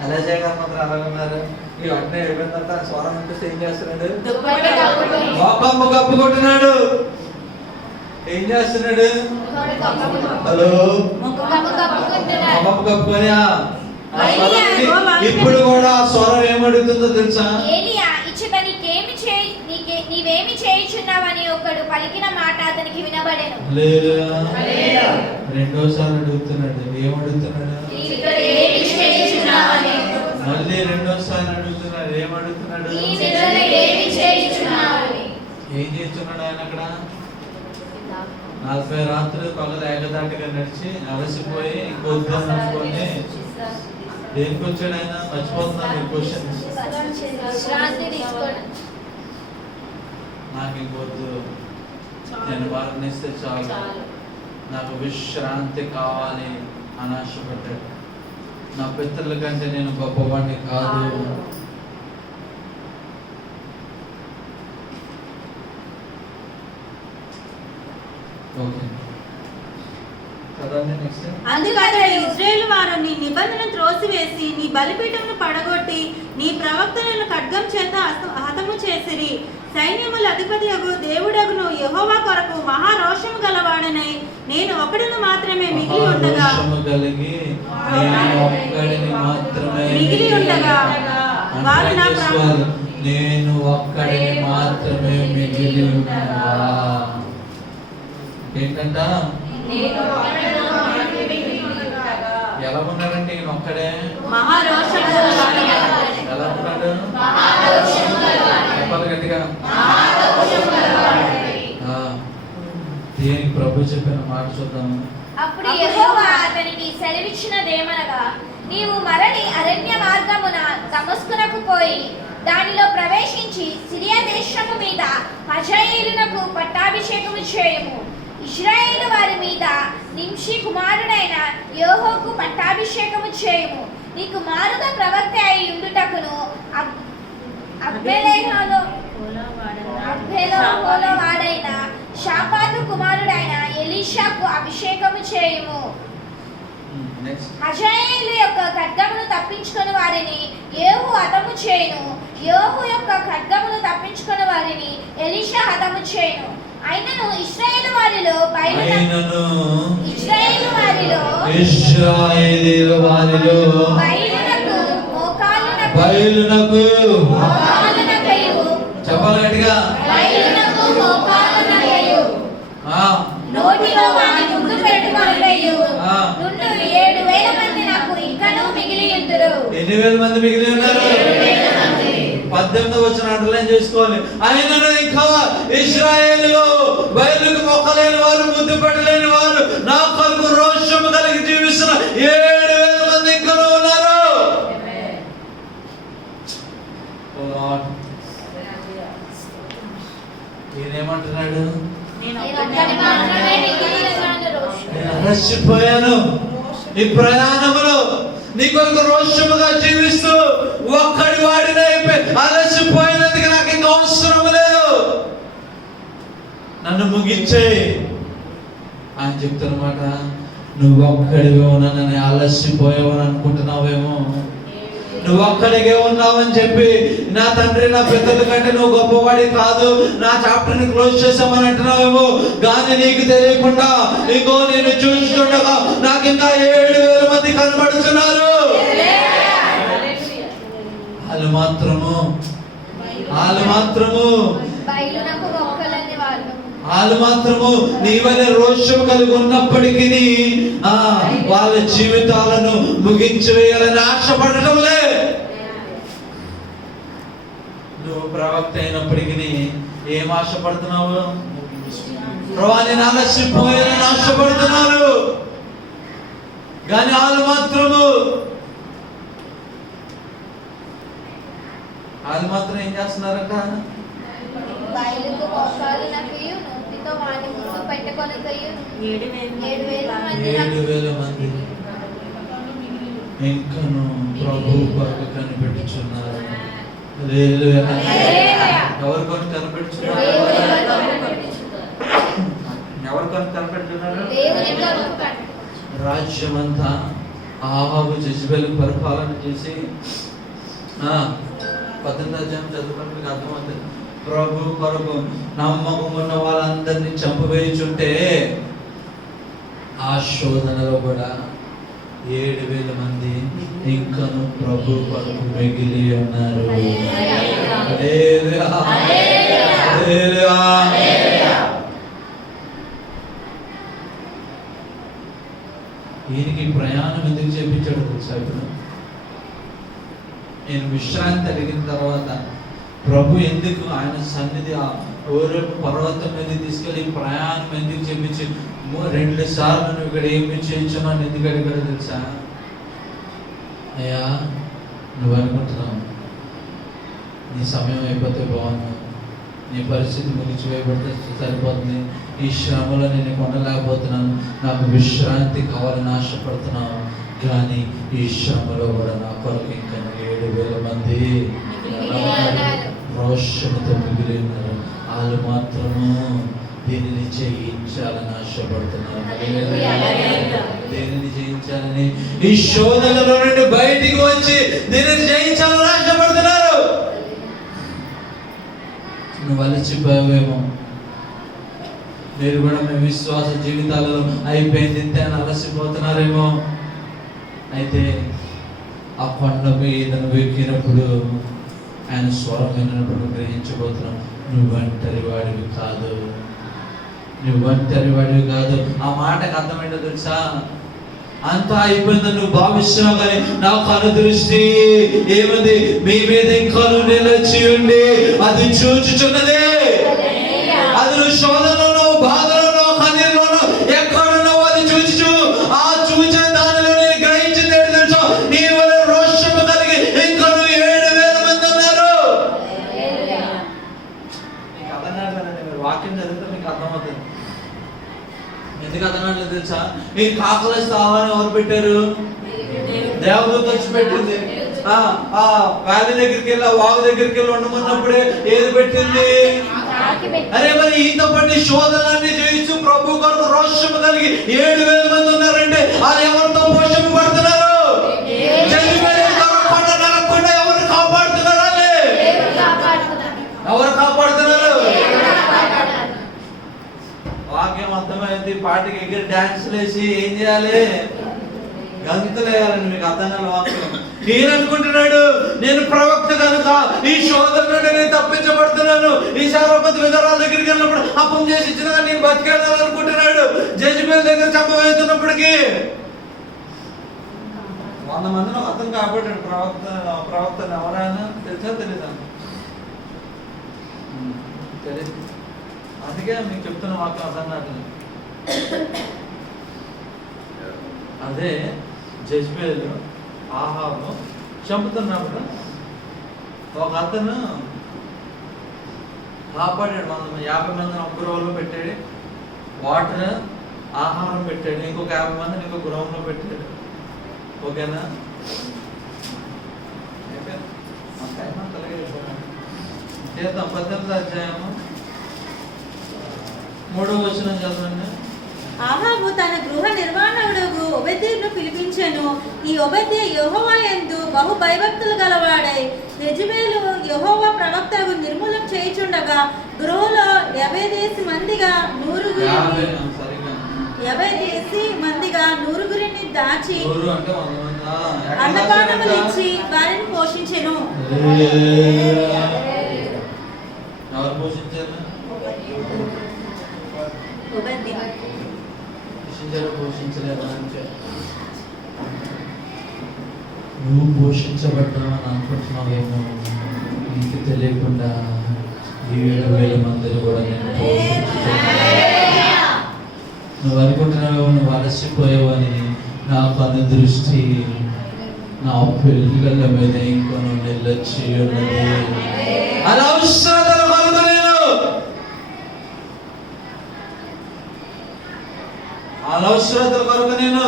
ఎలజా గారు మాత్రం అలాగన్నారు. ఈ అట్నే అయిపోయిన తర్వాత స్వరం అనిపిస్తే ఏం చేస్తున్నాడు? కోపము కప్పుకుంటున్నాడు. ఏం చేస్తున్నాడు? హలో. కోపము కప్పుకొని ఇప్పుడు కూడా ఆ స్వరం ఏమడుగుతుందో తెలుసా? ఏలియా ఇచ్చట నీవేమి చేయుచున్నావని ఒకడు పలికిన మాట అతనికి వినబడెను. రెండోసారి అడుగుతున్నాడు. ఏమడుగుతున్నాడు? మళ్ళీ రెండోసారి అడుగుతున్నాడు. ఏమడుగుతున్నాడు? ఏం చేస్తున్నాడు ఆయన అక్కడ? 40 రాత్రులు పగలు ఏకదాటిగా నడిచి అలసిపోయి ఇంకొద్దాం అనుకొని దేనికి వచ్చాడు ఆయన? మర్చిపోతున్నాను క్వశ్చన్. నాకు ఇంకొద్దు, నేను వర్ణిస్తే చాలు, నాకు విశ్రాంతి కావాలి అని ఆశపడ్డాడు. నా పితరుల కంటే నేను గొప్పవాడిని కాదు. అందుకని ఇశ్రాయేలు వారు నీ నిబంధన త్రోసివేసి నీ బలిపీఠమును పడగొట్టి నీ ప్రవక్తలను ఖడ్గం చేత హతము చేసిరి. సైన్యముల అధిపతియగు దేవుడగును యెహోవా కొరకు మహారోషము గలవాడనై నేను ఒకడును మాత్రమే మిగిలి ఉండగా వారు నా నేను ఒక్కడిని మాత్రమే మిగిలి ఉండగా. ఏంటంట? ఎలా ఉన్నాడంటే ఈయన ఒక్కడే? ఎలా ఉన్నాడు? చెప్పాలి గట్టిగా. దేనికి ప్రభు చెప్పిన మాట చూద్దాము. అప్పుడు యెహోవా అతనికి సెలవిచ్చినదేమనగా, నీవు మరలి అరణ్య మార్గమున దమస్కునకు పోయి దానిలో ప్రవేశించి సిరియా దేశము మీద హజాయేలునకు పట్టాభిషేకము చేయము. ఇశ్రాయేలు వారి మీద నింషి కుమారుడైన యోహోకు పట్టాభిషేకము చేయము. నీకు మారుగా ప్రవక్త అయి ఉండుటకును అబ్బేలోహోలో వాడైన షాపాతు కుమారుడైన ఎలీషాకు అభిషేకము చేయము. హజాయేలు యొక్క ఖడ్గమును తప్పించుకుని వారిని యేహూ హతము చేయును. యేహూ యొక్క ఖడ్గమును తప్పించుకుని వారిని ఎలీషా హతము చేయును. అయినను ఇశ్రాయేలు వారిలో బయలునకు చెప్పాలి గట్టిగా నోటిలో వాని ముందు పెట్టుకొనుటయు నుండు 7,000 మంది నాకు ఇంకనూ మిగిలి ఉందురు. ఎన్ని వేల మంది మిగిలి ఉన్నారు? 18వ వచనం అండర్లైన్ చేసుకోవాలి. ఆయనను ఇంకా ఇశ్రాయేలులో బయలుకు మొక్కలేని వారు, ముద్దు పెట్టలేని వారు, నా కొరకు రోషము కలిగి జీవిస్తున్న 7,000 మంది ఇంకనూ ఉన్నారు. ఈయనేమంటున్నాడు? నేను అలసిపోయాను ఈ ప్రయాణములో, నీ కొరకు రోషముగా జీవిస్తూ ఒక్కడి వాడిన అలసిపోయినందుకు నాకు ఇంకా అవసరం లేదు, నన్ను ముగించే ఆయన చెప్తారన్నమాట. నువ్వు ఒక్కడిగా ఉన్నానని అలసిపోయావని అనుకుంటున్నావేమో, నువ్వు ఒక్కడిగే ఉన్నావని చెప్పి నా తండ్రి నా పెద్దల కంటే నువ్వు గొప్పవాడి కాదు, నా చాప్టర్ ని క్లోజ్ చేసామని అంటున్నావేమో. కానీ నీకు తెలియకుండా ఇంకో నేను చూస్తుండగా నాకు ఇంకా 7,000 మంది కనబడుతున్నారు. వాళ్ళు మాత్రము నీ వల్ల రోషం కలిగి ఉన్నప్పటికీ వాళ్ళ జీవితాలను ముగించి వేయాలని ఆశపడటంలే. నువ్వు ప్రవక్త అయినప్పటికీ ఏం ఆశపడుతున్నావు? ప్రభా నేను అలసిపోయాలని ఆశపడుతున్నాను. కానీ వాళ్ళు మాత్రం ఏం చేస్తున్నారంట? బయలుకు మోకాలునకయు నోటితో వాని ముందు పెట్టుకొనకయు 7,000 మంది ఇంకను ప్రభు కొరకు కనిపెట్టుచున్నారు. ఎవరి కొరకు కనిపెట్టుచున్నారు? రాజ్యమంతా ఆహాబు జెజబెలు పరిపాలన చేసి 18వ అధ్యాయం చదువుకుంటే మీకు అర్థమవుతుంది. ప్రభు కొరకు నమ్మకం ఉన్న వాళ్ళందరినీ చంపవేయుచుంటే ఆ శోధనలో కూడా 7,000 మంది ఇంకను ప్రభు కొరకు మిగిలి ఉన్నారు. ఈయనకి ప్రయాణం ఎందుకు చేపించాడు తెలుసా? ఇప్పుడు నేను విశ్రాంతి అడిగిన తర్వాత ప్రభు ఎందుకు ఆయన సన్నిధి ఓరేపు పర్వతం మీద తీసుకెళ్ళి ప్రయాణం ఎందుకు చేపించి 2 సార్లు నువ్వు ఇక్కడ ఏమి చేయించున్నాను ఎందుకు అడిగాడు తెలుసా? అయ్యా నువ్వు అనుకుంటున్నావు నీ సమయం అయిపోతే బాగున్నావు, నీ పరిస్థితి ముగిచిపోయిపోతే సరిపోతుంది, ఈ శ్రమలో నేను కొనలేకపోతున్నాను, నాకు విశ్రాంతి కావాలని ఆశపడుతున్నావు. కానీ ఈ శ్రమలో కూడా నా కొరకు ఇంకా 7,000 మంది రోషముతో మిగిలి ఉన్నారు. వాళ్ళు మాత్రము దీనిని జయించాలని ఆశపడుతున్నారు. దీనిని జయించాలని, ఈ శోధనలో నుండి బయటికి వచ్చి దీనిని జయించాలని ఆశపడుతున్నారు. నువ్వు అలసిపోయావేమో, మీరు కూడా మీ విశ్వాస జీవితాలలో అయిపోయింది ఇంతే అని అలసిపోతున్నారేమో. అయితే ఆ కొండ మీద నువ్వు ఎక్కినప్పుడు ఆయన స్వరం విన్నప్పుడు గ్రహించబోతున్నాం, నువ్వు ఒంటరి వాడివి కాదు, నువ్వు ఒంటరి వాడివి కాదు. ఆ మాటకు అర్థం ఏంటో తెలుసా? అంతా అయిపోయిందని నువ్వు భావిస్తున్నావు, కానీ నా కనుదృష్టి ఏముంది? మీ మీద ఇంకా నిలిచి ఉండి అది చూచుచున్నదే. అది నువ్వు శోధనలోనో, బాధలోనో, కన్నీరులోనో ఎక్కడున్నావు అది చూచు. ఆ చూచే దానిలో నేను గ్రహించింది ఏంటో తెలుసా? నీ అదనాలండి, మీరు వాక్యం చదివితే మీకు అర్థమవుతుంది. ఎందుకు అదనాలు తెలుసా? ఈ కాకలేస్తే ఆహారం ఎవరు పెట్టారు? దేవదూత వచ్చి పెట్టింది. ఆ వ్యాధి దగ్గరికి వెళ్ళి, ఆ వాగు దగ్గరికి వెళ్ళి ఉండమన్నప్పుడే ఏది పెట్టింది? అరే మరి ఈత పట్టి శోధనలన్నీ జయిస్తూ ప్రభు కొరకు రోషం కలిగి 7,000 మంది ఉన్నారంటే వాళ్ళు ఎవరితో పోషింపబడుతున్నారు? ఎవరు కాపాడుతున్నారు? ఎవరు కాపాడుతున్నారు? వాక్యం అర్థమైంది. పాటికి ఎగిరి డాన్స్ వేసి ఏం చేయాలి? గంతులు వేయాలండి. మీకు అర్థం కాని వాక్యం. ఈయన అనుకుంటున్నాడు, నేను ప్రవక్త కనుక ఈ శోధన నుండి నేను తప్పించబడుతున్నాను. ఈ సారపతి విధరాల దగ్గరికి వెళ్ళినప్పుడు అప్పం చేసి ఇచ్చిన నేను బతికేదాను అనుకుంటున్నాడు. జడ్జిపేట దగ్గర చంపవేస్తున్నప్పటికీ 100 మందిని ఒక అతను కాపాడాడు. ప్రవక్తను ఎవరైనా తెలుసా? తెలీదా? తెలియదు. అందుకే మీకు చెప్తున్న వాక్యం అర్థం కాదు. అదే జెజ్బేలు ఆహాబు చంపుతున్నప్పుడు ఒక అతను కాపాడాడు. 50 మందిని ఒక గృహంలో పెట్టాడు, వాటర్ ఆహారం పెట్టాడు. ఇంకొక 50 మందిని ఇంకొక గృహంలో పెట్టాడు. ఓకేనా? చేద్దాం. 18వ అధ్యాయము 3వ వచనం చదవండి. ఆహాబు తన గృహ నిర్మాణుడు ఒబెద్యను పిలిపించెను. ఈ ఒబెద్య యెహోవా యందు బహు భయభక్తులు గలవాడై యెజబెలు యెహోవా ప్రవక్తను నిర్మూలం చేయుచుండగా గృహలో 50 మందిగా 100 దాచి అన్నపానములు ఇచ్చి వారిని పోషించెను. ఎవరు పోషించారు? పోషించలేదు అంటే నువ్వు పోషించబడ్డావని అనుకుంటున్నావేమో. నీకు తెలియకుండా 7,000 మందిని కూడా నేను పోషించుతున్నాను. నువ్వు అనుకుంటున్నావేమో నువ్వు అలసిపోయావని. నా పని దృష్టి నా పిల్లల మీద ఇంకొను నిలచి ఉన్నది. అనవసరతల కొరకు నేను అనవసరతల కొరకు నేను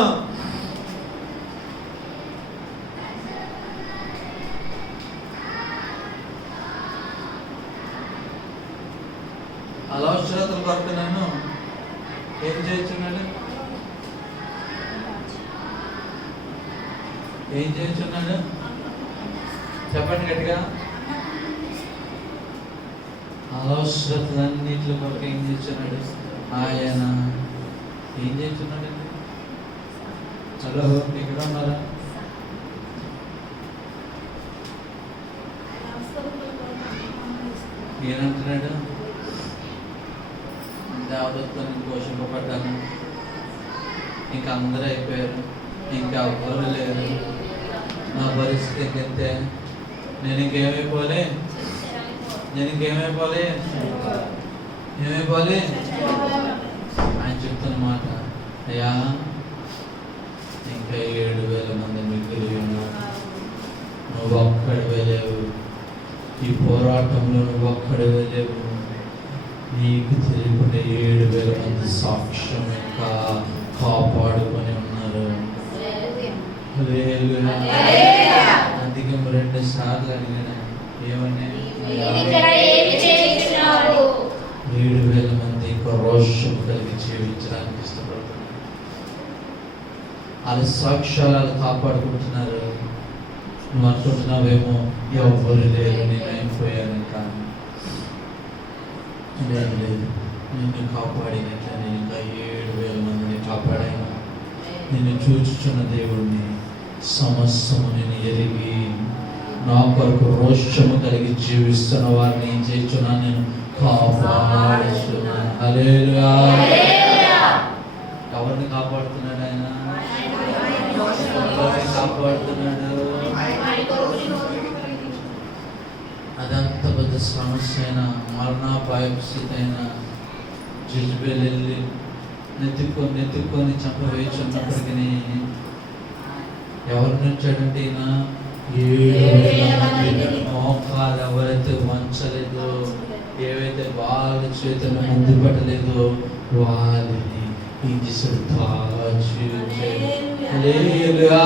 అనవసరతల కొరకు నేను ఏం చేస్తున్నాడు? ఏం చేస్తున్నాడు? చెప్పండి గట్టిగా. అనవసరతలన్నింటి కొరకు ఏం చేస్తున్నాడు? ఆయన ఏం చేస్తున్నాడండి? హలో, ఇక్కడ ఉన్నారా? ఏనంటున్నాడు? దేవదత్తో నేను పోషింపబడ్డాను, ఇంకా అందరూ అయిపోయారు, ఇంకా ఎవ్వరు లేరు. నా పరిస్థితి ఇంకెంతే. నేను ఇంకేమైపోలే ఏమైపోలే ఆయన చెప్తున్న మాట, అయ్యా ఇంకా 7,000 మంది మిగిలి ఉన్నారు. నువ్వు ఒక్కడివే లేవు. ఈ పోరాటంలో నువ్వు ఒక్కడివే లేవు. నీకు తెలియకుండా 7,000 మంది సాక్ష్యం ఇంకా కాపాడుకొని ఉన్నారు. అందుకే 2 సార్లు అడిగిన ఏమని? 7,000 మంది ఇంకా రోషం కలిగి జీవించడానికి ఇష్టపడుతున్నారు. వాళ్ళ సాక్ష్యాలు వాళ్ళు కాపాడుకుంటున్నారు. నువ్వు అనుకుంటున్నావేమో ఎవరు లేరు, నేను అయిపోయాను. కానీ లేదు, నిన్ను కాపాడినట్లే నేను ఇంకా 7,000 మందిని కాపాడాను. నిన్ను చూచుచున్న దేవుడిని, సమస్తము నేను ఎరిగి నా కొరకు రోషము కలిగి జీవిస్తున్న వారిని ఏం చేస్తున్నా? నేను కాపాడుతున్నాను. హల్లెలూయా. ఎవరిని కాపాడుతున్నాడు ఆయన? కాపాడుతున్నాడు. అదంత పెద్ద సమస్య అయినా, మరణాపాయ స్థితి అయినా, జెజబెల్ వెళ్ళి నెత్తుక్కొని చంపవేయుచున్నప్పటికీ ఎవరు నుంచాడంటే ఈయన 7,000 మంది మోకాలు ఎవరైతే వంచలేదో ఏవైతే వాళ్ళ చేతులు ముందు పట్టలేదో వాళ్ళని ఏం చేశాడు? హల్లెలూయా,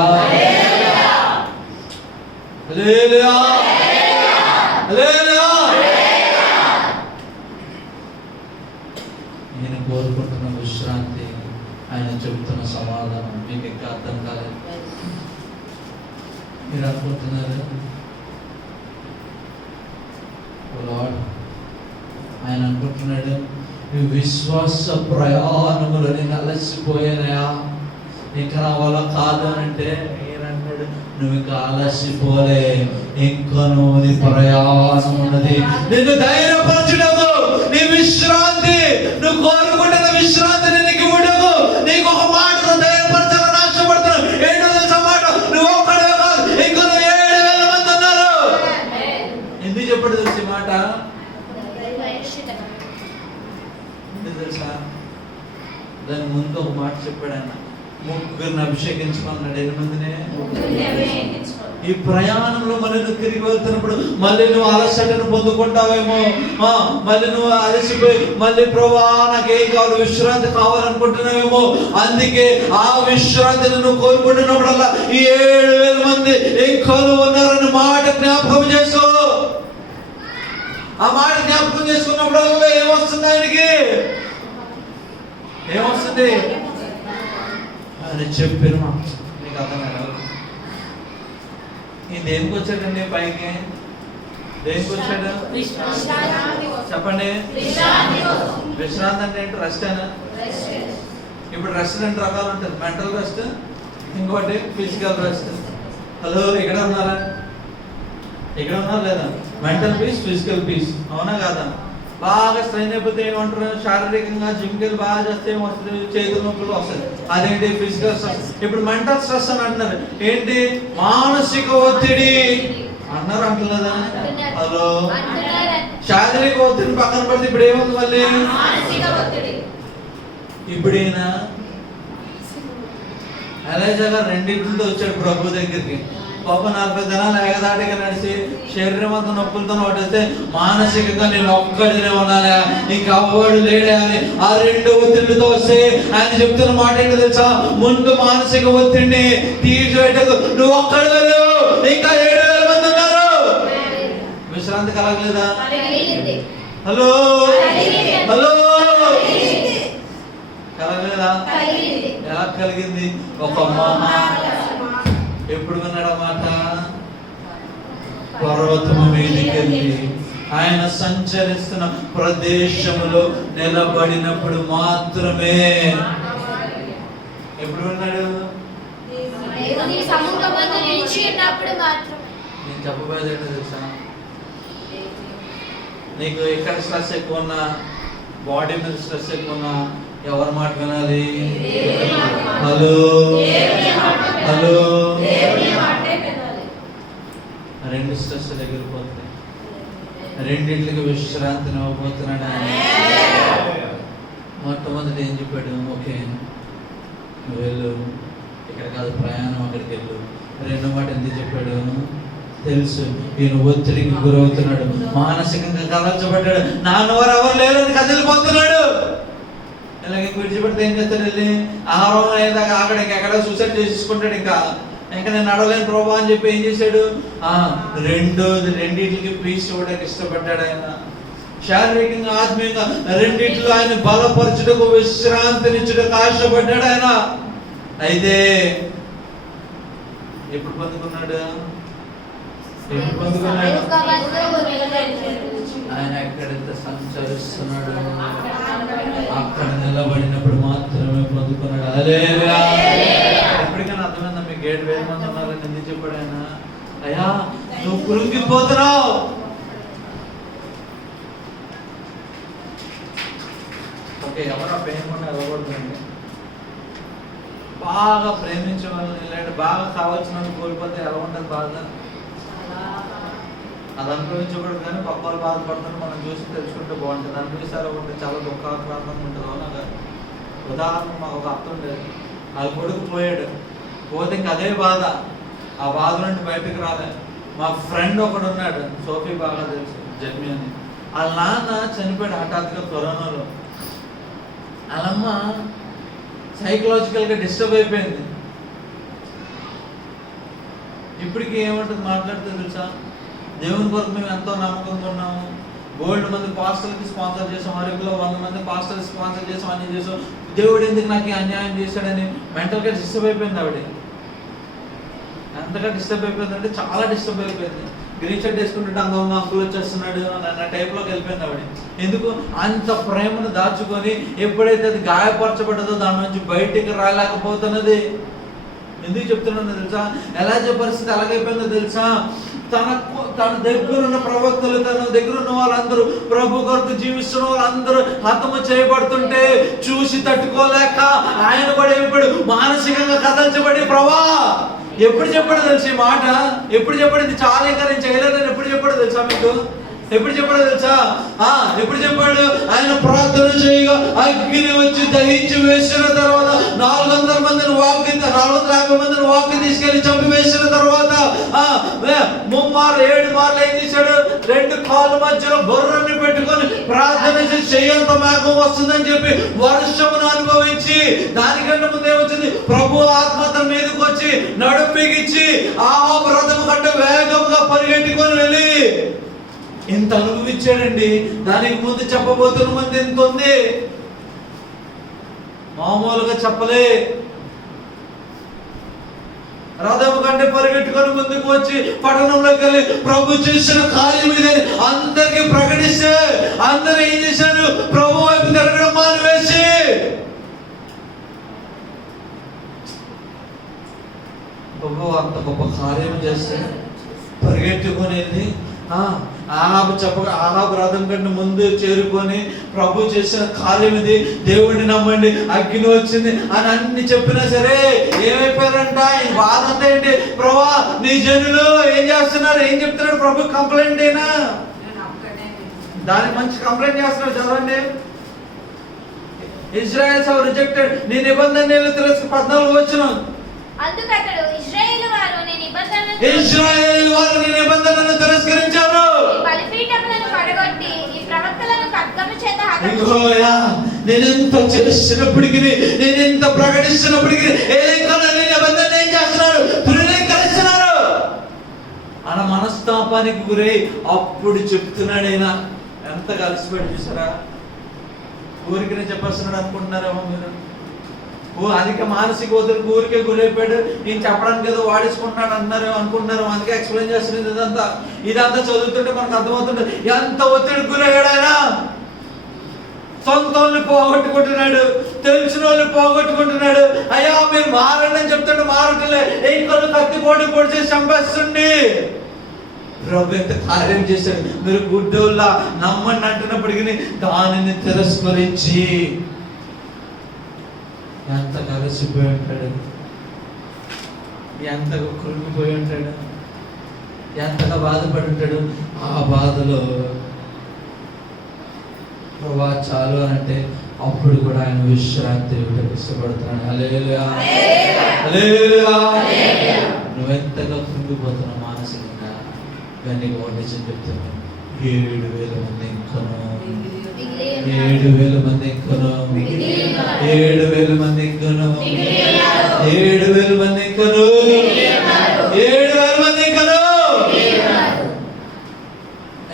హల్లెలూయా, హల్లెలూయా. నేను కోరుకుంటున్న విశ్రాంతి, ఆయన చెబుతున్న సమాధానం మీకు ఇంకా అర్థం కాలేదు. మీరు అనుకుంటున్నారు లార్డ్, ఆయన అనుకుంటున్నాడు ఈ విశ్వాస ప్రయాణములు నేను అలసిపోయానయా, ఇంకా నా వల్ల కాదు అని అంటే ఏనంటాడు, నువ్వు ఇంకా అలసిపోలే, ఇంకా నువ్వు నీ ప్రయాణం ఉన్నది. నిన్ను ధైర్యపరచుడము, నీ విశ్రాంతి, నువ్వు కోరుకుంటున్న విశ్రాంతి నీకు ఇవ్వడము. నీకు ఒక మాటను ధైర్యపరచాలని ఆశపడుతున్నాను. ఏంటో తెలుసా మాట? నువ్వు ఒక్కడే కాదు, ఇంకా 7,000 మంది ఉన్నారు. ఎందుకు చెప్పడు తెలుసు ఈ మాట? ఎందుకు తెలుసా? దాని ముందు ఒక మాట చెప్పాడు ఆయన, 3 అభిషేకించుకున్నాడు. 8 మందినే. ఈ ప్రయాణంలో మళ్ళీ నువ్వు తిరిగి వెళ్తున్నప్పుడు మళ్ళీ నువ్వు అలసటను పొందుకుంటావేమో, మళ్ళీ నువ్వు అలసిపోయి మళ్ళీ ప్రభువా నాకేం కావాలి, విశ్రాంతి కావాలనుకుంటున్నావేమో. అందుకే ఆ విశ్రాంతిని నువ్వు కోరుకుంటున్నప్పుడల్లా ఈ 7,000 మంది ఇంకా ఉన్నారని మాట జ్ఞాపకం చేసుకో. ఆ మాట జ్ఞాపకం చేసుకున్నప్పుడల్లా ఏమొస్తుంది? ఆయనకి ఏమొస్తుంది? అని చెప్పిన నీకు అర్థం కాదు. ఈ దేనికి వచ్చాడండి పైకి? దేనికి వచ్చాడు? చెప్పండి. విశ్రాంతి అంటే ఏంటి? రెస్ట్ అయినా. ఇప్పుడు రెస్ట్ 2 రకాలు ఉంటుంది. మెంటల్ రెస్ట్, ఇంకోటి ఫిజికల్ రెస్ట్. హలో, ఇక్కడ ఉన్నారా? ఇక్కడ ఉన్నారు లేదా? మెంటల్ పీస్, ఫిజికల్ పీస్, అవునా కాదా? బాగా స్ట్రెయిన్ అయిపోతే ఏమంటారు? శారీరకంగా జిమ్కి వెళ్ళి బాగా చేస్తే ఏమొస్తుంది? చేతుల నొప్పులు వస్తుంది. అదేంటి? Physical stress. ఇప్పుడు మెంటల్ స్ట్రెస్ అని అంటున్నారు. ఏంటి? మానసిక ఒత్తిడి అంటున్నారు, అంటలేదా? హలో, శారీరక ఒత్తిడి పక్కన పడితే ఇప్పుడు ఏముంది? మళ్ళీ ఇప్పుడైనా ఎలైజా గారు 2 వచ్చాడు ప్రభు దగ్గరికి. పాప 40 దినాలు ఏకదాటిగా నడిచి శరీరం అంతా నొప్పులతో పట్టేస్తే మానసికంగా నేను ఒక్కడినే ఉన్నానా, ఇంకెవ్వడు లేడే అని ఆ 2 ఒత్తిడితో వస్తే ఆయన చెప్తున్న మాట ఏంటో తెలుసా? ముందు మానసిక ఒత్తిడిని తీసివేయటకు నువ్వు ఒక్కడిగా లేవు, ఇంకా 7,000 మంది ఉన్నారు. విశ్రాంతి కలగలేదా? Hello, hello, కలగలేదా? ఎలా కలిగింది? ఒక ఎప్పుడు విన్నాడు మాట? పర్వతము మీదికెళ్ళి ఆయన సంచరిస్తున్న ప్రదేశములో నిలబడినప్పుడు మాత్రమే. ఎప్పుడు విన్నాడు? నేను చెప్పబోయేది ఏంటో తెలుసా? నీకు ఎక్కడ స్ట్రెస్ ఎక్కువ ఉన్నా, బాడీ మీద స్ట్రెస్ ఎక్కువ ఉన్నా ఎవరి మాట వినాలి? Hello, hello. 2 స్ట్రెస్లు ఎగిరిపోతాయి. 2 విశ్రాంతిని ఇవ్వబోతున్నాడు ఆయన. మొట్టమొదటి ఏం చెప్పాడు? ఓకే నువ్వు వెళ్ళు, ఇక్కడ కాదు ప్రయాణం, అక్కడికి వెళ్ళు. 2వ మాట ఎందుకు చెప్పాడు తెలుసు? ఈయన ఒత్తిడికి గురవుతున్నాడు, మానసికంగా కలచబడ్డాడు, నాన్నవారు ఎవరు లేరని కదిలిపోతున్నాడు. ఇలాగ విడిచిపెడితే ఏం చేస్తాడు? వెళ్ళి ఆహారం అయ్యేదాకా అక్కడ ఇంకెక్కడ సూసైడ్ చేసుకుంటాడు. ఇంకా నేను నడవలేను ప్రభా అని చెప్పి ఏం చేశాడు? 2 పీస్ ఇవ్వడానికి ఇష్టపడ్డాడు ఆయన. శారీరకంగా, ఆత్మీయంగా 2 ఆయన బలపరచుటకు, విశ్రాంతినిచ్చుటకు ఆశపడ్డాడు ఆయన. అయితే ఎప్పుడు పొందుకున్నాడు? ఎప్పుడు పొందుకున్నాడు? ఆయన ఎక్కడైతే సంచరిస్తున్నాడు అక్కడ నిలబడినప్పుడు మాత్రమే పొందుకున్నాడు. హల్లెలూయా. ఎప్పటికైనా అర్థమైందా మీకు? 7,000 మంది ఉన్నారని ఎందుకు చెప్పాడు ఆయన? అయ్యా నువ్వు కృంగిపోతున్నావు. ఓకే, ఎవరో ప్రేమ వెళ్ళకూడదండి. బాగా ప్రేమించే వాళ్ళని, ఇలాంటి బాగా కావాల్సిన వాళ్ళు కోల్పోతే ఎలా ఉంటుంది? బాగా అది అనుభవించకూడదు, కానీ పక్క వాళ్ళు బాధపడుతున్నారు మనం చూసి తెలుసుకుంటే బాగుంటుంది. అనుభవిస్తారు ఉంటే చాలా దుఃఖాక్రాంతంగా ఉంటుంది, అవునా? ఉదాహరణ మాకు ఒక అర్థం ఉండేది. అది కొడుకు పోయాడు, పోతే ఇంక అదే బాధ, ఆ బాధ నుండి బయటకు రాలే. మా ఫ్రెండ్ ఒకడు ఉన్నాడు, సోఫీ బాగా తెలుసు, జర్మీ అని. వాళ్ళ నాన్న చనిపోయాడు హఠాత్తుగా కరోనాలో. వాళ్ళమ్మ సైకలాజికల్గా డిస్టర్బ్ అయిపోయింది. ఇప్పటికీ ఏమంటుంది మాట్లాడితే తెలుసా, దేవుని కొరకు మేము ఎంతో నమ్మకంగా ఉన్నాము, గోల్డ్ మంది పాస్టర్లకి స్పాన్సర్ చేసాం, అరకులో 100 మంది పాస్టర్లు స్పాన్సర్ చేసాం, అన్ని చేసాం, దేవుడు ఎందుకు నాకు అన్యాయం చేశాడని మెంటల్గా డిస్టర్బ్ అయిపోయింది ఆవిడ. ఎంతగా డిస్టర్బ్ అయిపోయింది అంటే చాలా డిస్టర్బ్ అయిపోయింది. గ్రీన్ షర్ట్ వేసుకుంటుంటే అంగంగా అంకులు వచ్చేస్తున్నాడు అన్న టైప్లోకి వెళ్ళిపోయింది ఆవిడ. ఎందుకు అంత ప్రేమను దాచుకొని ఎప్పుడైతే అది గాయపరచబడ్డదో దాని నుంచి బయటికి రాలేకపోతున్నది. ఎందుకు చెప్తున్నానో తెలుసా, ఎలాంటి పరిస్థితి ఎలాగైపోయిందో తెలుసా, తన దగ్గర ఉన్న ప్రవక్తలు, తన దగ్గర ఉన్న వాళ్ళందరూ, ప్రభు కొరకు జీవిస్తున్న వాళ్ళందరూ హతము చేయబడుతుంటే చూసి తట్టుకోలేక ఆయన కూడా ఇప్పుడు మానసికంగా కదల్చబడి, ప్రభా ఎప్పుడు చెప్పాడో తెలుసు ఈ మాట, ఎప్పుడు చెప్పాడు, ఇది చాలా ఇంకా నేను చేయలేదని ఎప్పుడు చెప్పాడో తెలుసా మీకు, ఎప్పుడు చెప్పాడో తెలుసా, ఎప్పుడు చెప్పాడు, ఆయన ప్రార్థన చేయగా అగ్ని వచ్చి దహించి వేసిన తర్వాత 450 మందిని వాక్కి తీసుకెళ్లి చంపి వేసిన తర్వాత 7 మార్లు ఏం చేశాడు, 2 కాళ్ళ మధ్యలో బొర్రని పెట్టుకొని ప్రార్థన చేసి చెయ్యంత మేఘం వస్తుందని చెప్పి వర్షమును అనుభవించి, దానికంటే ముందు ఏమొచ్చింది, ప్రభు ఆత్మ తన మీదకి వచ్చి నడుపిగిచ్చి ఆహాబు రథము కంటే వేగంగా పరిగెట్టుకొని వెళ్ళి ఇంత అనుభవించాడండి. దానికి ముందు చెప్పబోతున్న మంది ఎంత ఉంది, మామూలుగా చెప్పలే. రథం కంటే పరిగెట్టుకొని ముందుకు వచ్చి పట్టణంలోకి వెళ్ళి ప్రభు చేసిన కార్యం ఇదే అందరికి ప్రకటిస్తే అందరూ ఏం చేశారు, ప్రభు వైపు తిరగడం మానివేసి ప్రభు అంత గొప్ప కార్యం చేస్తే పరిగెట్టుకొని వెళ్ళి ఆహాబు రథం కంటే ముందు చేరుకొని ప్రభు చేసిన కార్యం ఇది, దేవుడిని నమ్మండి, అగ్ని వచ్చింది అని అన్ని చెప్పినా సరే ఏమైపోయారంట, ఈ బాధ అంతా ఏంటి, ప్రభా నీ జనులు ఏం చేస్తున్నారు, ఏం చెప్తున్నాడు, ప్రభు కంప్లైంట్ అయినా దానికి మంచి కంప్లైంట్ చేస్తున్నాడు. చదవండి, ఇజ్రాయెల్స్ హావ్ రిజెక్టెడ్ నీ నిబంధనలు తెలుసు 14 వచనం. అందుకతడు ఇశ్రాయేలు వారు నీ నిబంధనలను తిరస్కరించారు, బలిపీఠములను పడగొట్టి ఈ ప్రవక్తలను ఖడ్గము చేత నేనెంత చేసినప్పటికీ, నేనెంత ప్రకటిస్తున్నప్పటికీ నిబంధన ఏం చేస్తున్నారు, తృణీకరిస్తున్నారు అన్న మనస్తాపానికి గురై అప్పుడు చెప్తున్నాడు. ఆయన ఎంత కలిసిపోయి చూసారా, ఊరికి నేను చెప్పేస్తున్నాడు అనుకుంటున్నారేమో మీరు, అధిక మానసిక ఒత్తిడికి ఊరికే గురైపోయాడు, నేను చెప్పడానికి ఏదో వాడేసుకుంటున్నాడు అన్నారు అనుకుంటున్నారు, అందుకే ఎక్స్ప్లెయిన్ చేస్తున్నది. ఇదంతా చదువుతుంటే మనకు అర్థమవుతుంది ఎంత ఒత్తిడికి గురయ్యాడు ఆయన. సొంత వాళ్ళని పోగొట్టుకుంటున్నాడు, తెలిసిన వాళ్ళని పోగొట్టుకుంటున్నాడు. అయ్యా మీరు మారండి అని చెప్తుంటే మారట్లే, ఇంకొన్ని కత్తిపోటు పొడి చేసి చంపేస్తుండి. ప్రభు ఎంత కార్యం చేశాడు, మీరు గుడ్డోళ్ళ నమ్మండి అంటున్నప్పటికీ దానిని తిరస్కరించి ఎంత కలిసిపోయి ఉంటాడు, ఎంతగా కృంగిపోయి ఉంటాడు, ఎంతగా బాధపడి ఉంటాడు. ఆ బాధలో ప్రభా చాలు అంటే అప్పుడు కూడా ఆయన విశ్రాంతి ఇష్టపడుతున్నాడు. హల్లెలూయా, హల్లెలూయా. నువ్వెంతగా కృంగిపోతున్నావు మానసికంగా, కానీ నిజం చెప్తున్నాను, 7,000 మంది ఇంకను, 7,000 మంది ఇంకను, 7,000 మంది ఇంకను, 7,000 మంది ఇంకను, 7,000 మంది ఇంకను.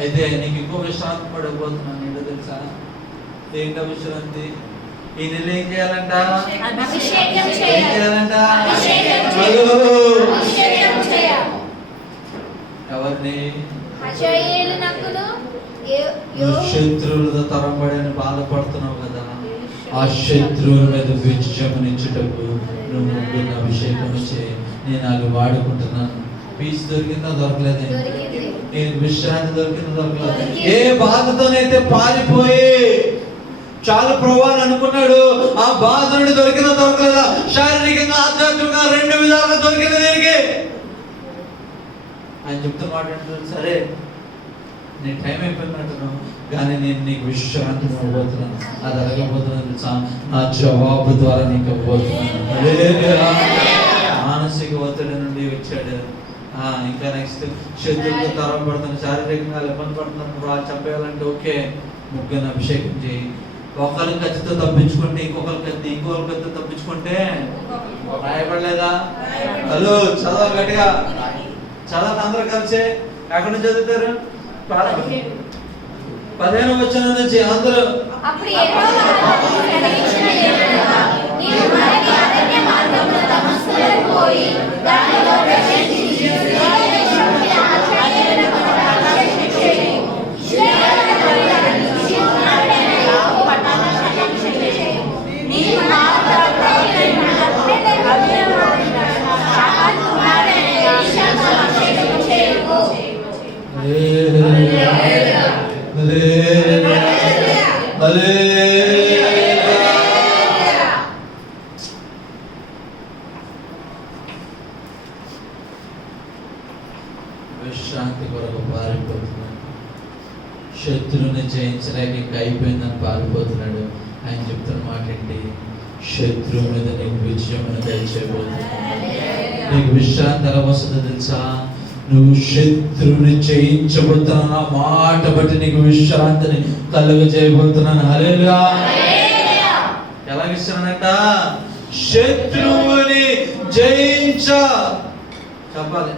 అయితే నీకు ఇంకో విశ్రాంతి పడకపోతున్నాను ఏంటో తెలుసా, ఏంటో విశ్రాంతి, ఈ నెల ఏం చేయాలంట, ఏం చేయాలంట, ఎవరిని, శత్రువులతో తరంబడని బాధపడుతున్నావు కదా, ఆ శత్రువుల మీద విజయమునిచ్చుటకు నువ్వు ముగ్గురిని అభిషేకం చేయి. నేను అది వాడుకుంటున్నాను. పీస్ దొరికిందా దొరకలేదు, నేను విశ్రాంతి దొరికిందా దొరకలేదు. ఏ బాధతోనైతే పారిపోయి చాలా ప్రభావం అనుకున్నాడు, ఆ బాధ నుండి దొరికిందా దొరకలేదా, శారీరకంగా ఆధ్యాత్మికంగా 2 విధాలుగా దొరికింది దీనికి. ఆయన చెప్తున్న మాట ఏంటంటే, సరే నేను టైం అయిపోయినట్టున్నాను కానీ నేను నీకు విశ్రాంతి ఇవ్వబోతున్నాను, అది అడగబోతున్నాను, నా జవాబు ద్వారా నీకు ఇవ్వబోతున్నాను. మానసిక ఒత్తిడి నుండి వచ్చాడు, ఇంకా నెక్స్ట్ శత్రువులు తరబడుతున్న శారీరకంగా ఇబ్బంది పడుతున్నప్పుడు వాళ్ళు చంపేయాలంటే ఓకే, ముగ్గురిని అభిషేకం చేయి. ఒకరి కత్తితో తప్పించుకుంటే ఇంకొకరి కత్తితో తప్పించుకుంటే రాయబడలేదా? హలో, చదవాలి గట్టిగా, చదవండి అందరూ కలిసి. ఎక్కడి నుంచి చదువుతారు? 15వ వచనం నుంచి అందరూ. అప్పుడు యెహోవా అతనికి సెలవిచ్చిన ఏమనగా, నీవు మరలి అరణ్య మార్గమున దమస్కునకు పోయి దానిలో ప్రవేశించి యూదా దేశము మీద ఆశ్రయించుటకు అభిషేకం చేయుము. ఇశ్రాయేలు ప్రజలను శిష్యుడైన యెహోవా అభిషేకం చేయుము. నీవు నా ప్రవక్తలైన అబీయమైన షాఫాతు కుమారుడైన ఎలీషాను అభిషేకం చేయుము. విశ్రాంతి కొరకు పారిపోతున్నాడు. శత్రువుని జయించలేక ఇంకా అయిపోయిందని పారిపోతున్నాడు. ఆయన చెప్తున్న మాట ఏంటి? శత్రువు మీద నీకు విజయం దయచేయబోతున్నాడు. నీకు విశ్రాంతి ఎలా వస్తుందో తెలుసా? నువ్వు శత్రువుని జయించబోతున్నా మాట బట్టి నీకు విశ్రాంతిని కలుగ చేయబోతున్నాను. హల్లెలూయా. ఎలాగిస్తున్నానంట? శత్రువుని జయించ చెప్పాలి.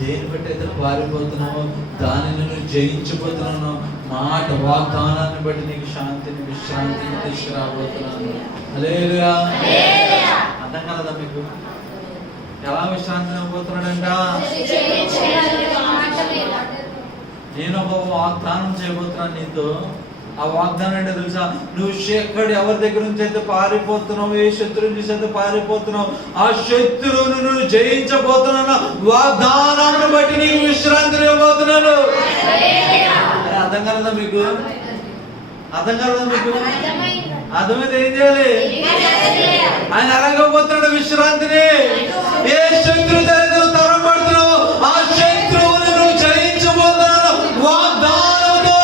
దేని బట్టి అయితే పారిపోతున్నావు, దానిని నువ్వు జయించబోతున్నాను. మాట వాగ్దానాన్ని బట్టి నీకు శాంతిని విశ్రాంతిని తీసుకురాబోతున్నాను. హల్లెలూయా. అర్థం కలదా మీకు? ఎలా విశ్రాంతి ఇవ్వబోతున్నాడంట? నేను ఒక వాగ్దానం చేయబోతున్నాను నీతో. ఆ వాగ్దానం అంటే తెలుసా? నువ్వు ఎక్కడ ఎవరి దగ్గర నుంచి అయితే పారిపోతున్నావు, ఏ శత్రువు నుంచి అయితే పారిపోతున్నావు, ఆ శత్రువును నువ్వు జయించబోతున్నాను. వాగ్దానాన్ని బట్టి నీకు విశ్రాంతిని ఇవ్వబోతున్నాను. అర్థం కలదా మీకు? అర్థం కలదా మీకు? అర్థమైతే ఏం చేయాలి? ఆయన ఎలాగపోతున్నాడు విశ్రాంతిని? ఏ శత్రు దగ్గర తరబడుతున్నావు ఆ శత్రువుని నువ్వు జయించబోతున్నావు వాగ్దానంతో.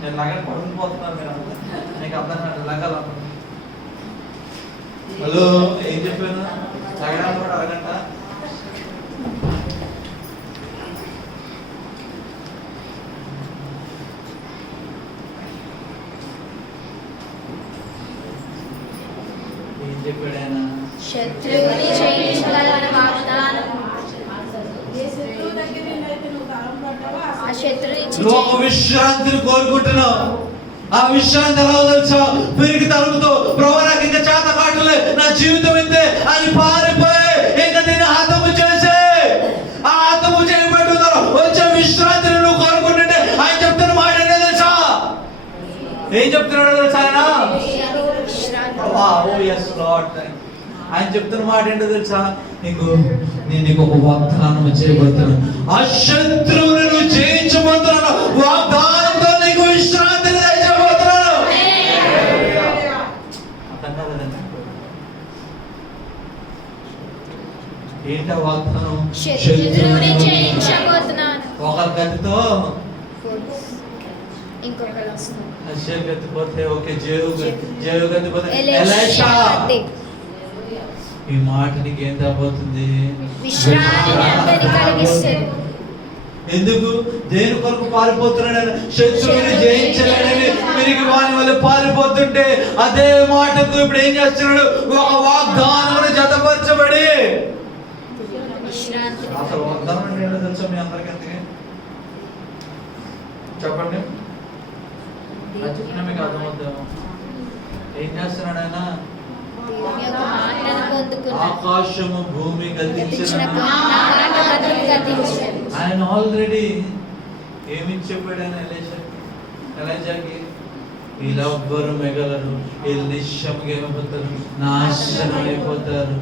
నేను లగన్ పడుకుపోతున్నాను, మీరు నీకు అర్థం కాదు. లగల హలో, ఏం చెప్పాను? లగడానికి కూడా అరగంట. శత్రువుని జయించగలన వాగ్దానం. ఆ శత్రువు ఒక విశ్రాంతిని కోరుకుంటున్నావు. ఆ విశ్రాంతి ఎలా తెలుసా? వీరికి తలుపుతో ప్రభు నాకు ఇంకా చేత కాటలే, నా జీవితం ఇంతే అని పారిపోయి ఇంకా నేను హతము చేసే ఆ హతము చేయబడుతున్నారు వచ్చే విశ్రాంతిని నువ్వు కోరుకుంటుంటే ఆయన చెప్తున్న మాట ఏంటో తెలుసా? ఏం చెప్తున్నాడో తెలుసా? ఆయన చెప్తున్న మాట ఏంటో తెలుసా? నేను నీకు ఒక వాగ్దానం చేయబోతున్నాను. ఆ శత్రువుని నువ్వు జయించబోతున్నాను. వాగ్దానంతో నీకు విశ్రాంతిని దయచేయబోతున్నాను. ఏంటా వాగ్దానం? శత్రువుని జయించబోతున్నాను. ఒకరి గతితో ఇంకొకరు వస్తున్నారు. అశ్షేర్ గతిపోతే ఓకే, జేహు గతిపోతే ఎలీషా. ఈ మాట నీకు ఏం రాబోతుంది? ఎందుకు? దేని కొరకు పారిపోతున్నాడని? శత్రువుని జయించలేడని తిరిగి వాని వల్ల పారిపోతుంటే అదే మాటకు ఇప్పుడు ఏం చేస్తున్నాడు? ఒక వాగ్దానం జతపరచబడి. అసలు వాగ్దానం అంటే ఏంటో తెలుసా మీ అందరికీ? అందుకే చెప్పండి, మీకు అర్థమవుతాము. ఏం చేస్తున్నాడు ఆయన? ఆకాశము భూమి గతించిన ఆయన ఆల్రెడీ ఏమి చెప్పాడు ఆయన ఎలీషాకి? వీళ్ళెవ్వరు మిగలరు, వీళ్ళు నిశ్శబ్దంగా ఏమైపోతారు, నాశనం అయిపోతారు.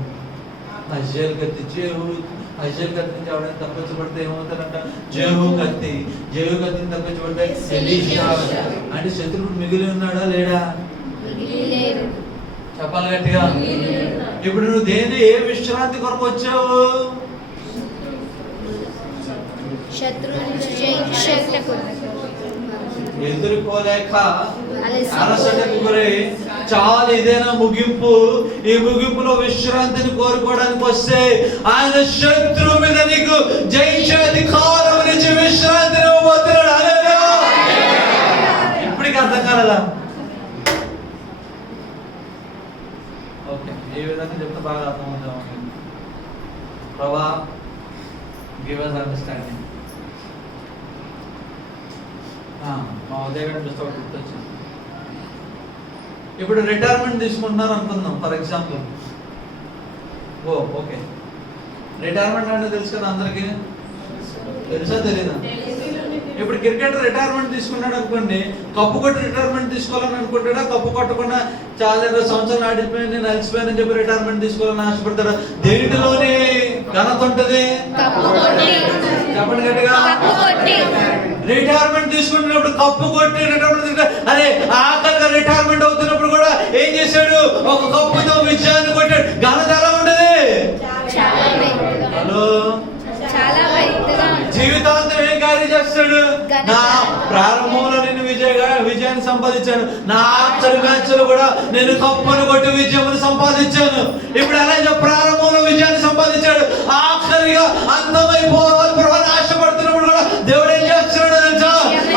అజేల్ కత్తి నుంచి ఎవరైనా తప్పించబడితే ఏమవుతారంట? జేహు కత్తిని తప్పించబడితే ఎలీషా. అంటే శత్రువుడు మిగిలి ఉన్నాడా లేడా? చెప్పాలి గట్టిగా. ఇప్పుడు నువ్వు ఏ విశ్రాంతి కొరకు వచ్చావు? ఎదుర్కోలేక అలసటకు గురై చాలా ఇదేనా ముగింపు? ఈ ముగింపులో విశ్రాంతిని కోరుకోవడానికి వస్తే ఆయన శత్రువు మీద నీకు జయించే అధికారం నుంచి విశ్రాంతిని ఇవ్వబోతున్నాడు. హల్లెలూయా. ఇప్పటికీ అర్థం కాలేదా? ఓకే, ఏ విధంగా చెప్తే బాగా అర్థమవుతాం. ప్రభా, గివ్ us అండర్స్టాండింగ్. మా ఉదయం చూస్తే ఒకటి గుర్తొచ్చింది. ఇప్పుడు రిటైర్మెంట్ తీసుకుంటున్నారు అనుకుందాం ఫర్ ఎగ్జాంపుల్. ఓకే, రిటైర్మెంట్ అంటే తెలుసు కదా అందరికి, తెలుసా తెలీదా? ఇప్పుడు క్రికెటర్ రిటైర్మెంట్ తీసుకున్నాడు అనుకోండి, కప్పు కొట్టి రిటైర్మెంట్ తీసుకోవాలని అనుకుంటాడా? కప్పు కొట్టకుండా చాలా 20 సంవత్సరాలు ఆడిపోయింది నలిసిపోయిందని చెప్పి రిటైర్మెంట్ తీసుకోవాలని ఆశపడతాడా? దేనిలోని ఘనత ఉంటది? చెప్పండి గట్టిగా. రిటైర్మెంట్ తీసుకుంటున్నప్పుడు కప్పు కొట్టి రిటైర్మెంట్, అరే ఆఖరిగా రిటైర్మెంట్ అవుతున్నప్పుడు కూడా ఏం చేశాడు? ఒక కప్పుతో విజయాన్ని కొట్టాడు. ఘనత ఎలా ఉంటది? హలో, జీవితాంతం ఏం కార్యం చేస్తాడు? నా ప్రారంభంలో నేను విజయాన్ని సంపాదించాను, నా ఆఖరి మ్యాచ్ లో కూడా నేను కప్పును కొట్టి విజయాన్ని సంపాదించాను. ఇప్పుడు ఎలా ప్రారంభంలో విజయాన్ని సంపాదించాడు, ఆఖరిగా అంతమైపోవాలి ప్రభావం ఆశపడుతున్నప్పుడు కూడా దేవుడు ఏం చేస్తున్నాడు తెలుసా?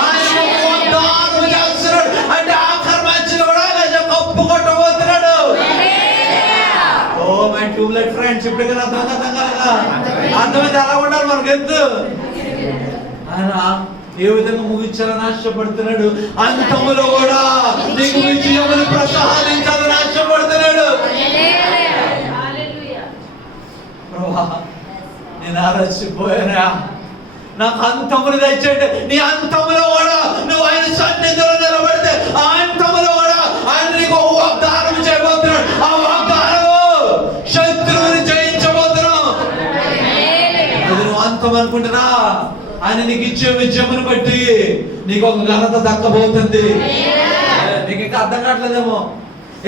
ఆయన చేస్తున్నాడు. అంటే ఆఖరి మ్యాచ్ లో కూడా కప్పు కొట్టబోతున్నాడు. ఓ మై ట్యూబ్లైట్ ఫ్రెండ్స్, ఇప్పటికైనా అర్థమైతే అలా ఉండాలి మనకు. ఎందు ఆయన ఏ విధంగా ముగించాలని ఆశపడుతున్నాడు? అంతములో కూడా నీకు విజయమును ప్రసాదించాలని ఆశపడుతున్నాడు. ప్రభా, నేను ఆలస్యపోయానా? నాకు అంతములు తెచ్చండి. నీ అంతములో కూడా నువ్వు ఆయన సన్నిధిలో నిలబడితే ఆ అంతములో కూడా ఆయన నీకు ఒక వాగ్దానం చేయబోతున్నాడు. ఆ వాగ్దానము శత్రువుని జయించబోతున్నావు. నువ్వు అంతం అనుకుంటున్నా, ఆయన నీకు ఇచ్చే విజయమును బట్టి నీకు ఒక ఘనత దక్కబోతుంది. నీకు ఇంకా అర్థం కావట్లేదేమో.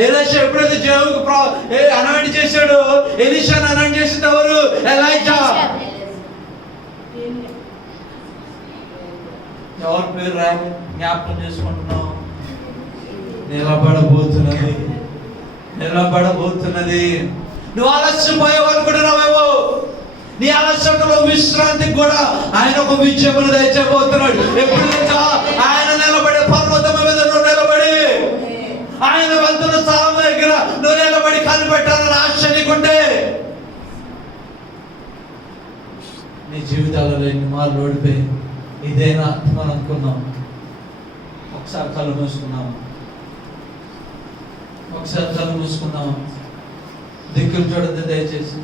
ఎలీషా ఎప్పుడైతే దేవుడికి అనాయింట్ చేశాడు, ఎలీషాను అనాయింట్ చేసింది ఎవరు? ఎలైజా. ఎవరి పేరు రాయ జ్ఞాపకం చేసుకుంటున్నావు? నిలబడబోతున్నది, నిలబడబోతున్నది. నువ్వు ఆలస్యపోయావు అనుకుంటున్నావేమో, నీ ఆలస్యంలో విశ్రాంతికి కూడా ఆయన ఒక విజయమును తెచ్చబోతున్నాడు. ఎప్పుడు ఆయన నిలబడే పర్వతం మీద నువ్వు నిలబడి, ఆయన వెళ్తున్న స్థలం దగ్గర నువ్వు నిలబడి కనిపెట్టాలని ఆశ నీకుంటే, నీ జీవితాలలో ఎన్ని మార్లు ఓడిపోయి ఇదేనా మనం అనుకున్నాం. ఒకసారి కళ్ళు మూసుకున్నాం, ఒకసారి కళ్ళు మూసుకున్నాం. దిక్కులు చూడద్దు దయచేసి.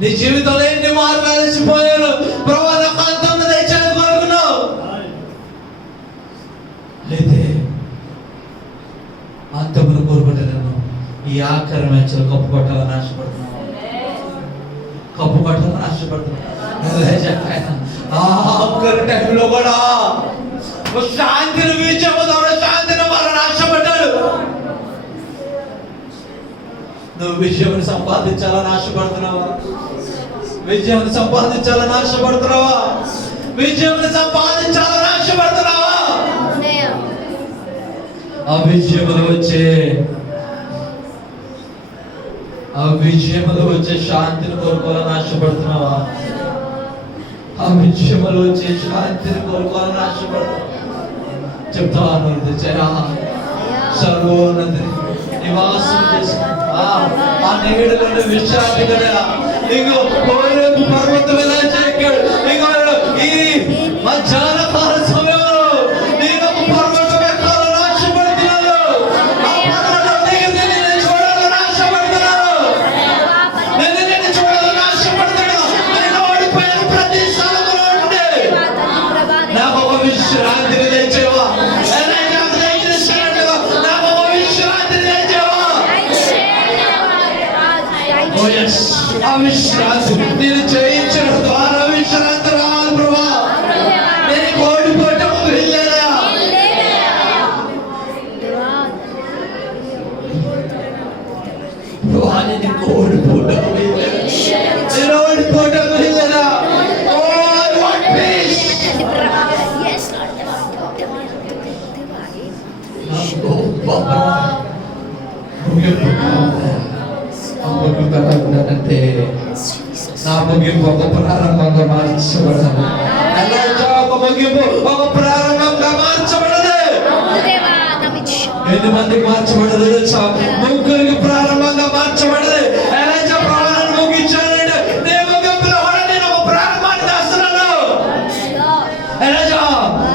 నీ జీవితంలో ఎన్ని మార్లు కలిసిపోయాను ప్రభా, నాకు అంతం దయచేయాలని కోరుకున్నావు. అయితే అంతమును కోరుకుంటాను. ఈ ఆఖరి మ్యాచ్ లో కప్పు కొట్టాలని ఆశపడుతున్నావు, కప్పు కొట్టాలని ఆశపడుతున్నావు. ఆఖరి టైంలో కూడా శాంతిని విజయముదాడు, శాంతిని వాళ్ళని ఆశపడ్డాడు. నువ్వు విజయం సంపాదించాలని ఆశపడుతున్నావా? విజయం సంపాదించాలని ఆశపడుతున్నావా? విజయం సంపాదించాలని ఆశపడుతున్నావా? ఆ విజయములు వచ్చే శాంతిని కోరుకోవాలని ఆశపడుతున్నావా? ఆ విజయములు వచ్చే శాంతిని కోరుకోవాలని ఆశపడుతున్నావా? చెప్తాను, సర్వోన్నతి నివాసం చేసిన ఆ నీడలోని విశ్రాంతి కదా. ఇంకో కోరేపు పర్వతం ఎలా చెక్కాడు. ఇంకో ఈ మధ్యాహ్న కాల సమయంలో నేను ఒక పర్వతం ఎక్కాలని ఆశపడుతున్నాను. ఆ పర్వతం దగ్గర నేను చూడాలని ఆశపడుతున్నాను. నేను చూడాలని ఆశపడుతున్నాను. నేను ఓడిపోయిన ప్రతి స్థలంలో ఉంటే నాకు ఒక విశ్రాంతిని తెచ్చేవా? అవిశ్రాంతి నేను జయించడం ద్వారా విశ్రాంతి రావాలి ప్రభా. నేను ఓడిపోవటం వెళ్ళేదా? నేను ఓడిపోవటం నేను ఓడిపోవటం వెళ్ళేదా? గొప్ప ముగింపు అంటే నా ముగింపు ఒక ప్రారంభంగా మార్చబడదు. ఎలాంటి ఒక ముగింపు ఒక ప్రారంభంగా మార్చబడదు. ఎన్ని మందికి మార్చబడదు తెలుసా? ముగ్గురికి ప్రారంభంగా మార్చబడదు. ఎలాంటి ప్రాణాన్ని ముగించానంటే నీ ముగింపులో కూడా నేను ఒక ప్రారంభాన్ని చేస్తున్నాను. ఎలాజా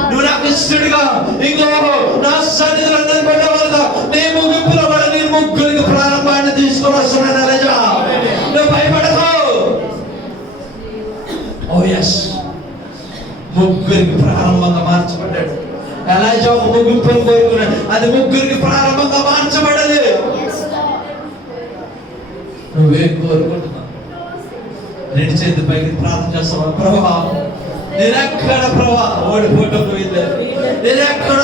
నువ్వు నాకు ఇష్టడుగా ఇంకో నా సన్నిధిలో నిలబడ్డ నీ ముగింపులో కూడా నేను ముగ్గురికి ప్రారంభాన్ని తీసుకొని వస్తున్నాను. ఎలాజా నువ్వు భయపడకు. ఓ ఎస్, ముగ్గురికి ప్రారంభంగా మార్చబడ్డాడు. ఎలాజా ఒక ముగింపుని కోరుకున్నాడు, అది ముగ్గురికి ప్రారంభంగా మార్చబడ్డది. నువ్వేం కోరుకుంటున్నావు? రెండు చేతి పైకి ప్రార్థన చేస్తావా? ప్రభా నేనెక్కడ ప్రభా ఓడిపోవటం నేను ఎక్కడ